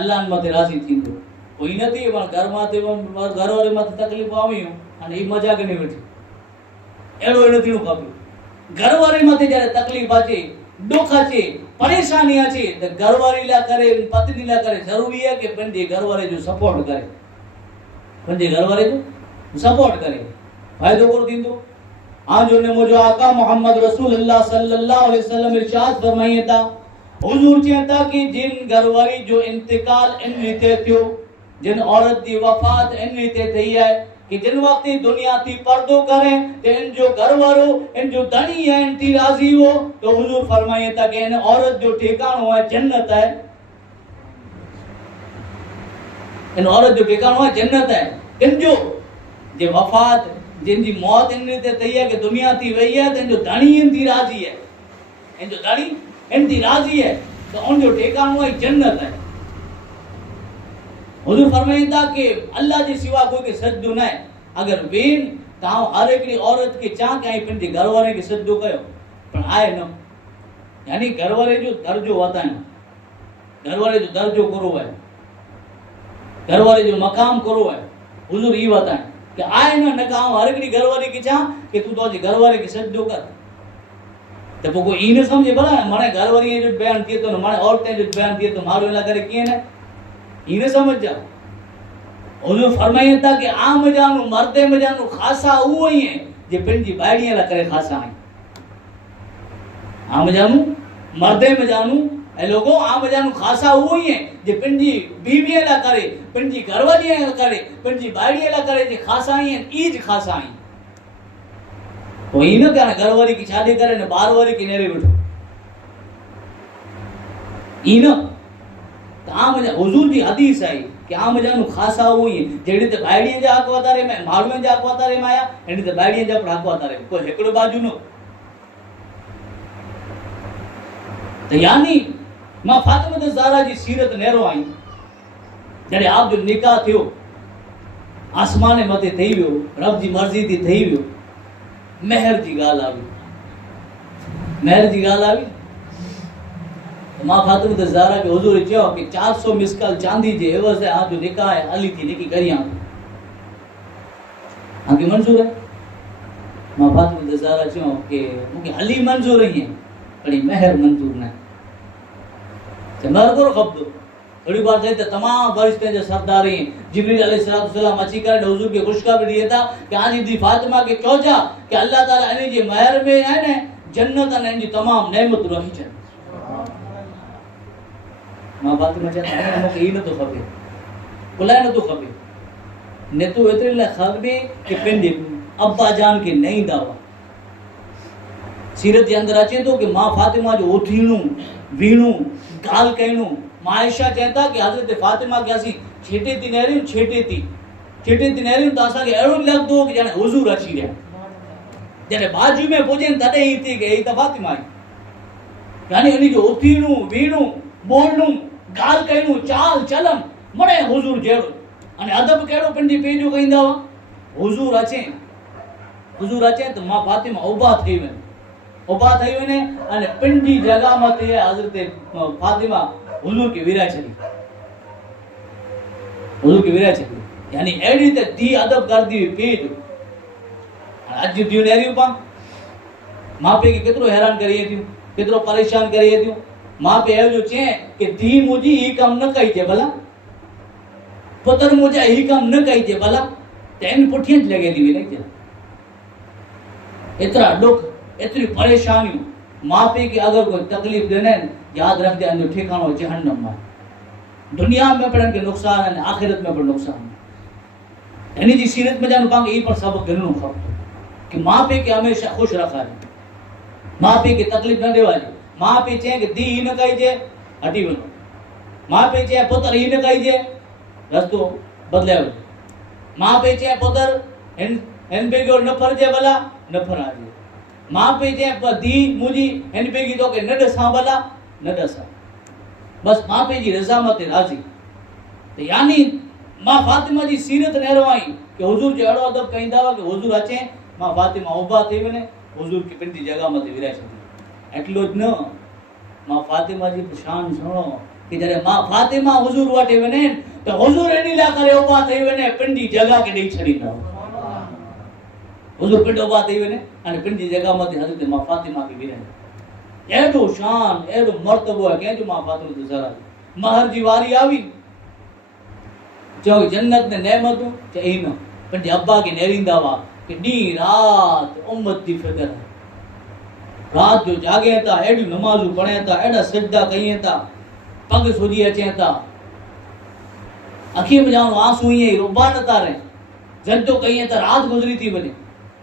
अल्लाह माथे राजी थींदो कोई नथी पण घर माथे घरवारे माथे तकलीफ आवियो अने ई मजाक नहीं वठी एड़ो एड़ो थीणो खपे घरवारे माथे जरे तकलीफ अचे दुख अचे परेशानी अचे तो घरवारी ला करे पत्नी ला करे जरूरी है कि पंजे घरवारे जो सपोर्ट करे पंजे घरवारे जो सपोर्ट करे फायदो को दींदो आज ने मुझे आका मोहम्मद रसूलुल्लाह सल्लल्लाहु अलैहि वसल्लम इरशाद फरमाया था हुजूर कहता कि जिन घरवारी जो इंतकाल इन रीते थियो जिन औरत दी वफात इन रीते थई है कि जिन वक्त दुनिया थी पर्दो करें तो इन जो घरवारो इन जो धनी है इन थी राजी हो तो हुजूर फरमाया था कि इन औरत जो ठिकानो है जन्नत है इन औरत जो ठिकानो है जन्नत है इन जो जे वफात जिन जी मौत इन रीते थई है कि दुनिया थी वही है तो इन जो धनी इन थी राजी है इन जो धनी इन थी राजी है तो उन जो ठिकानो है जन्नत है हुजूर फरमाइंदा कि अल्लाह जे सिवा कोई के सजदो न अगर वेन तां हर एकड़ी औरत के चा कई पंजे घरवारे के सजदो कयो पण आए न यानी घरवारे जो दर्जो वधायो घरवारे जो दर्जो करो है घरवारे जो मकाम करो है हुजूर ई वधाए कि आए न कां हर एकड़ी घरवारे के चा कि तू तो जे घरवारे के सजदो कर तो को ई न समझे भला माने घरवारी जो बयान किए तो माने औरतें जो बयान किए तो मारो ना करे किए न इने समझ जा हुजूर फरमाया था कि आम जानो मर्दे में जानो खासा वो ही है जे पिंडी बाड़ियां ला करे खासा है आम जानो मर्दे में जानो ए लोगो आम जानो खासा वो ही है जे पिंडी बीवियां ला करे पिंडी घरवालियां ला करे पिंडी बाड़ियां ला करे जे खासा ही है ईज खासा है तो ई न करे घरवाली की शादी करे ने बारवारी की नेरे बैठो ई न आम हुजूर जी हदीस आई कि आम जानो खासा हुई जेड़ी ते बाड़ियां जा हक वतारे में मालूं जा हक वतारे में आया एडी ते बाड़ियां जा हक वतारे कोई एकड़ो बाजू नो तो यानी मां फातिमा ज़हरा जी सीरत नेरो आई जड़े आप जो निकाह थियो आसमान मथे थई वियो रब जी मर्जी थी थई वियो मेहर जी गाल आवी मेहर जी गाल आवी मां फातिमा ज़हरा के हुजूर चयो कि 400 मिसकाल चांदी जे एवज है आज जो निकाह है अली थी निकी करिया आके मंजूर है मां फातिमा ज़हरा चयो कि मुके अली मंजूर ही है बड़ी मेहर मंजूर ना ते मर को खब्दो थोड़ी बार थे तो तमाम फरिश्ते जो सरदार हैं जिब्रील अलैहिस्सलाम अची कर हुजूर के खुशखबरी दिया था कि आज दी फातिमा के चौजा कि अल्लाह ताला इन जे मेहर में है ने जन्नत ने जी तमाम नेमत रखी छन मां फातिमा चया मुके ई न तो खबे कुलाय न तो खबे ने तो एतरे ला खबे कि पेंदे अब्बा जान के नहीं दावा सीरत के अंदर अचे तो कि मां फातिमा जो उठीणू वीणू गाल कहणू मां आयशा कहता कि हजरत फातिमा के असी छेटे थी नहरियूं तो असा के एड़ो लगदो कि जाने हुजूर अची रहा जने बाजू में पुजन तडे ही थी कि ई त फातिमा आई यानी इनी जो उठीणू वीणू बोलणू गाल कहणू चाल चलन मणे हुजूर जेड़ो अने अदब केड़ो पिंडी पेजो कहिंदा हुजूर अचे तो मां फातिमा उबा थई वने अने पिंडी जगह मथे हजरत फातिमा हुजूर की विराय चली यानी एडी ते दी अदब कर दी पेज आज दियो नेरियो पा मां पे के केतरो हैरान करिए थी केतरो परेशान करिए थी मां पे ए जो छे कि दी मुजी ई काम न कई जे भला पुत्र मुझे ही काम न कई जे भला तेन पुठियन लगे दी नहीं इतना दुख इतनी परेशानी मां पे की अगर कोई तकलीफ देने याद रख दे अंदर ठिकानो जहन्नम में दुनिया में पड़न के नुकसान है आखिरत में पर नुकसान है यानी जी सीरत में जानो पांगे ई पर सबक गणनो खप कि मां पे के हमेशा खुश रखा है मां पे के तकलीफ न देवा जे मां पे चे कि दी ही न कई जे हटी वनो मां पे चे पुत्र ही न कई जे रस्तो बदले मां पे चे पुत्र इन पे को न फरजे भला न फराजे मां पे जे दी मुजी इन पे की तो के न दसा भला न दसा बस मां पे जी रजा मत राजी तो यानी मां फातिमा जी सीरत नहरो आई कि हुजूर जो अड़ो अदब कईंदा हुआ कि हुजूर अचे मां फातिमा उभा थी वने हुजूर की पंहिंजी जगह मथे विराए छॾी। एटलो ज न मां फातिमा जी शान सुणो कि जॾहिं मां फातिमा हुजूर वटि वञे त हुजूर इन लाइ करे उभा थी वञे पंहिंजी जगह खे ॾेई छॾींदा। हुजूर पिंड उभा थी वञे हाणे पंहिंजी जगह मथे हज़रत मां फातिमा खे विराए। एॾो शान एॾो मर्तबो आहे कंहिंजो मां फातिमा ज़रा महर जी वारी आई चो जन्नत ने नेमतूं चई न पंहिंजे अब्बा खे नेरींदा हुआ कि ॾींहुं राति उम्मत जी फिक्र रात जो जागे था एॾियूं नमाज़ूं पढ़े था एॾा सजदा कयूं था पग सुजी अचे था अखियुनि में ॼाणो आंसू ईअं ई रुबा नथा रहे जद्दो कयूं त राति गुज़री थी वञे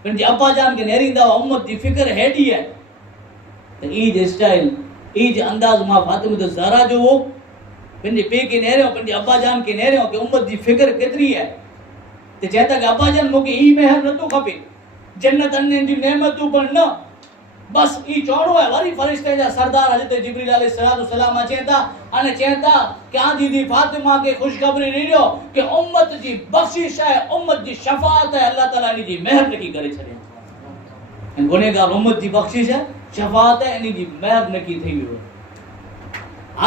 पंहिंजे अब्बा जान खे नेरींदा हुआ उम्मत जी फिक्र हेॾी आहे त ईज स्टाइल ईज अंदाज़ मां फातिमा ज़हरा जो हो पंहिंजे पीउ खे नेरियो पंहिंजे अब्बा जान खे नेरियो कि उम्मत जी फिक्र केतिरी आहे त चए था कि अब्बा जान मूंखे ई महर नथो खपे जन्नत अन जी नेमतूं पण न बस ई चवणो आहे। वरी फ़रिश्ते जा सरदार हज़रत जिब्रील अलैहिस्सलाम अचनि था अने चवनि था कि आ दीदी फातिमा खे ख़ुशख़बरी ॾियो कि उम्मत जी बख़्शिश आहे उम्मत जी शफ़ाअत आहे अल्लाह ताला इन जी महर नकी करे छॾे। गुनहगार उम्मत जी बख़्शिश आहे शफ़ाअत आहे इन जी महर नकी थी वियो।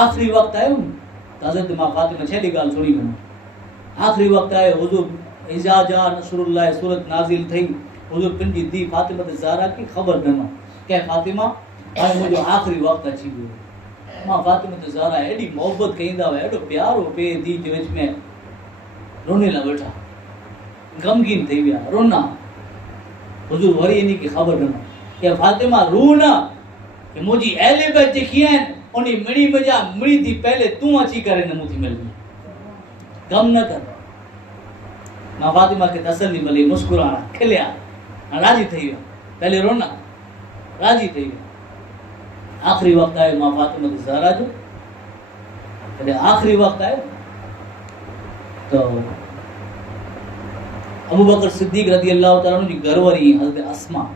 आख़िरी वक़्तु आयो त हज़रत मां फातिमा छेली ॻाल्हि सुणी वञो। आख़िरी वक़्तु आयो हुजूर इज़ा जा नसरुल्लाह सूरत नाज़िल थी हुजूर पंहिंजी धीउ फातिमा ज़हरा खे ख़बर ॾिनो कि फातिमा हाणे मुंहिंजो आख़िरी वक़्तु अची वियो। मां फातिमा ज़हरा एॾी मोहबत कईंदा हुआ एॾो प्यारो पीउ धीउ जे विच में रोने लाइ वेठा ग़मगीन थी विया रोना। हुजूर वरी इन खे ख़बर ॾिनो कि फातिमा रू न कि मुंहिंजी अहले बैत जेकी आहिनि उन मिड़ी में जा मिड़ी थी पहले तूं अची करे न मूं थी मिलंदी गम न कर। मां फातिमा खे तसल्ली मिली मुस्कुराना खिलिया राज़ी थी विया पहले रोना राज़ी थी विया। आख़िरी वक़्तु आयो मां फातिमा ज़हरा जो जॾहिं आख़िरी वक़्तु आयो तो अबू बकर सिद्दीक़ रज़ी अल्लाह तआला अन्हु जी घरवारी हज़रत अस्मा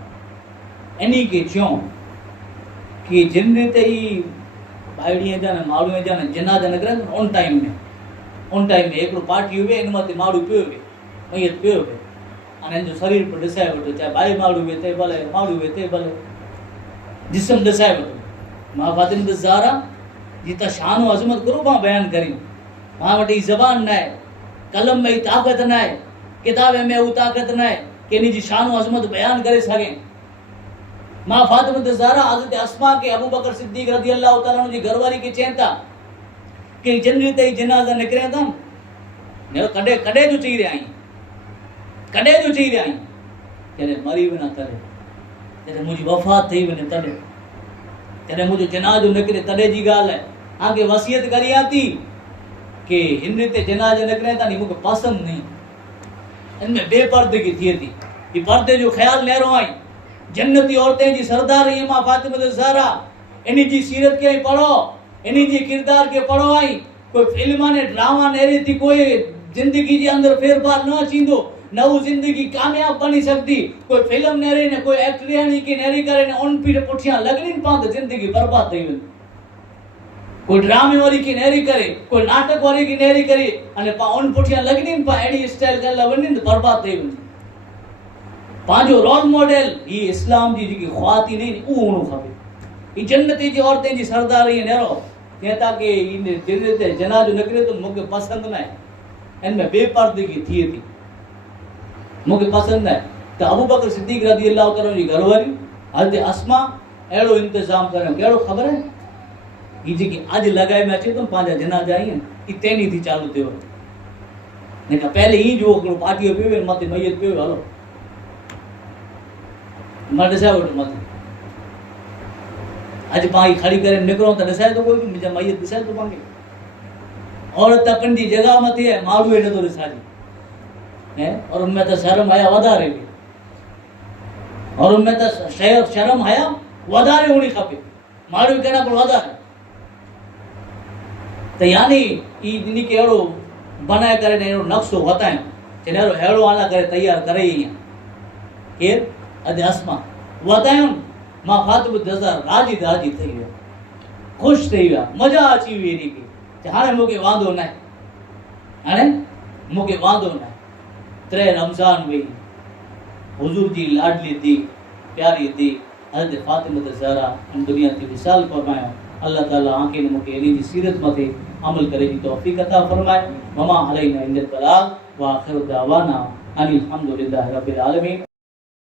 इन्ही खे चयो कि जिन रीते ई बायड़ीअ जा न माण्हूअ जा न जनाज़ा न करनि उन टाइम में हिकिड़ो पार्टी हुई इन मथे माण्हू पियो हुए मैयत पियो हुए हाणे हिन जो शरीर पियो ॾिसाए वठो चाहे बाई माण्हू वेठे भले माण्हू वेठे भले जिस्म ॾिसाए वठो। मां फातिमा ज़हरा जी त शान और अज़मत करो मां बयानु करियूं मां वटि ई ज़बान न आहे कलम में ई ताक़त न आहे किताब में उहा ताक़त न आहे कि इन जी शान और अज़मत बयानु करे सघे। मां फातिमा ज़हरा हज़रत अस्मा के अबू बकर सिद्दीक़ रज़ी अल्लाह तआला अन्हु जी घरवारी खे चवनि था कि जिन रीते ई जनाज़ा निकिरनि था न कॾहिं कॾहिं जो चई रहिया आहीं कॾहिं जो चई रहिया आहीं जॾहिं मरी वञा तॾहिं जॾहिं मुंहिंजी वफ़ात थी वञे तॾहिं जॾहिं मुंहिंजो जनाज़ो निकिरे तॾहिं जी ॻाल्हि आहे। तव्हांखे वसियत करियां थी कि हिन रीते जनाज़ो निकिरे था नी मूंखे पसंदि नहीं हिन में बेपर्दगी थिए थी ही पर्दे जो ख़्यालु नहरो आई जन्नती औरतें जी सरदार रही मां फातिमा ज़हरा इन जी सीरत खे पढ़ो इन जी किरदार खे पढ़ो आई कोई फिल्म ने ड्रामा नेरे थी कोई जिंदगी जे अंदर फेरफार न थींदो न वो जिंदगी कामयाब बनी सकती कोई फिल्म नेरे ने कोई एक्टरियानी की नेरी करे ने उन पीठ पुठियां लगनी पा तो जिंदगी बर्बाद थी वञे कोई ड्रामे वारी की नेरी करे कोई नाटक वारी की नेरी करे अने पा उन पुठियां लगनी पा एडी स्टाइल करे वञी तो बर्बाद थी वञे। पांजो रोल मॉडल ही इस्लाम जी जेकी ख़्वातीन आहिनि उहो हुअणो खपे। ही जन्नती जी औरतें जी सरदार ईअं नहरो कहता कि इन जिन ते जनाज़ो निकिरे तो मूंखे पसंदि न आहे हिन में बेपर्दगी थिए थी मूंखे पसंदि न आहे त अबू बकर सिद्दीक़ रज़ी अल्लाह तआला जी घरवारी हज़रत अस्मा अहिड़ो इंतज़ाम करियो कहिड़ो ख़बर आहे ही जेकी अॼु लॻाए में अचे थो पंहिंजा जनाज़ा आहिनि ही तेनी थी चालू थियो न खां पहले ई जो हिकिड़ो पार्टीअ पियो मथे मैयत पियो हलो मां ॾिसाए वठो मथे अॼु पाण ई खड़ी करे निकिरूं त ॾिसाए थो कोई बि मुंहिंजा मैयत ॾिसाए थो पाण खे औरत त पंहिंजी जॻह मथे आहे माण्हू ई नथो ॾिसाए और उनमें तो शर्म आया वधारे भी और उनमें तो शर्म आया वधारे होनी खपे माण्हू कहना पर वधारे तो यानी ई इन के अहिड़ो बनाए करे ने अहिड़ो नक्शो वतायूं चए अहिड़ो आला करे तैयार करे ई केर अॼु अस्मा वतायूं मां फातिमा ज़हरा राजी राजी थी विया ख़ुशि थी विया मज़ा अची वई इन खे हाणे मूंखे वांदो न आहे हाणे मूंखे वांदो न आहे। 3 रमज़ान वेई हुजूर जी लाडली दी प्यारी दी हज़रत फातिमा ज़हरा इन दुनिया ते विसाल फरमायो। अल्लाह ताला आंखे ने मूंखे इन जी सीरत मथे अमल करे जी तौफीक अता फरमाए। वमा अलैना इल्लल बलाग व आखिरु दावाना अनिल हम्दुलिल्लाहि रब्बिल आलमीन।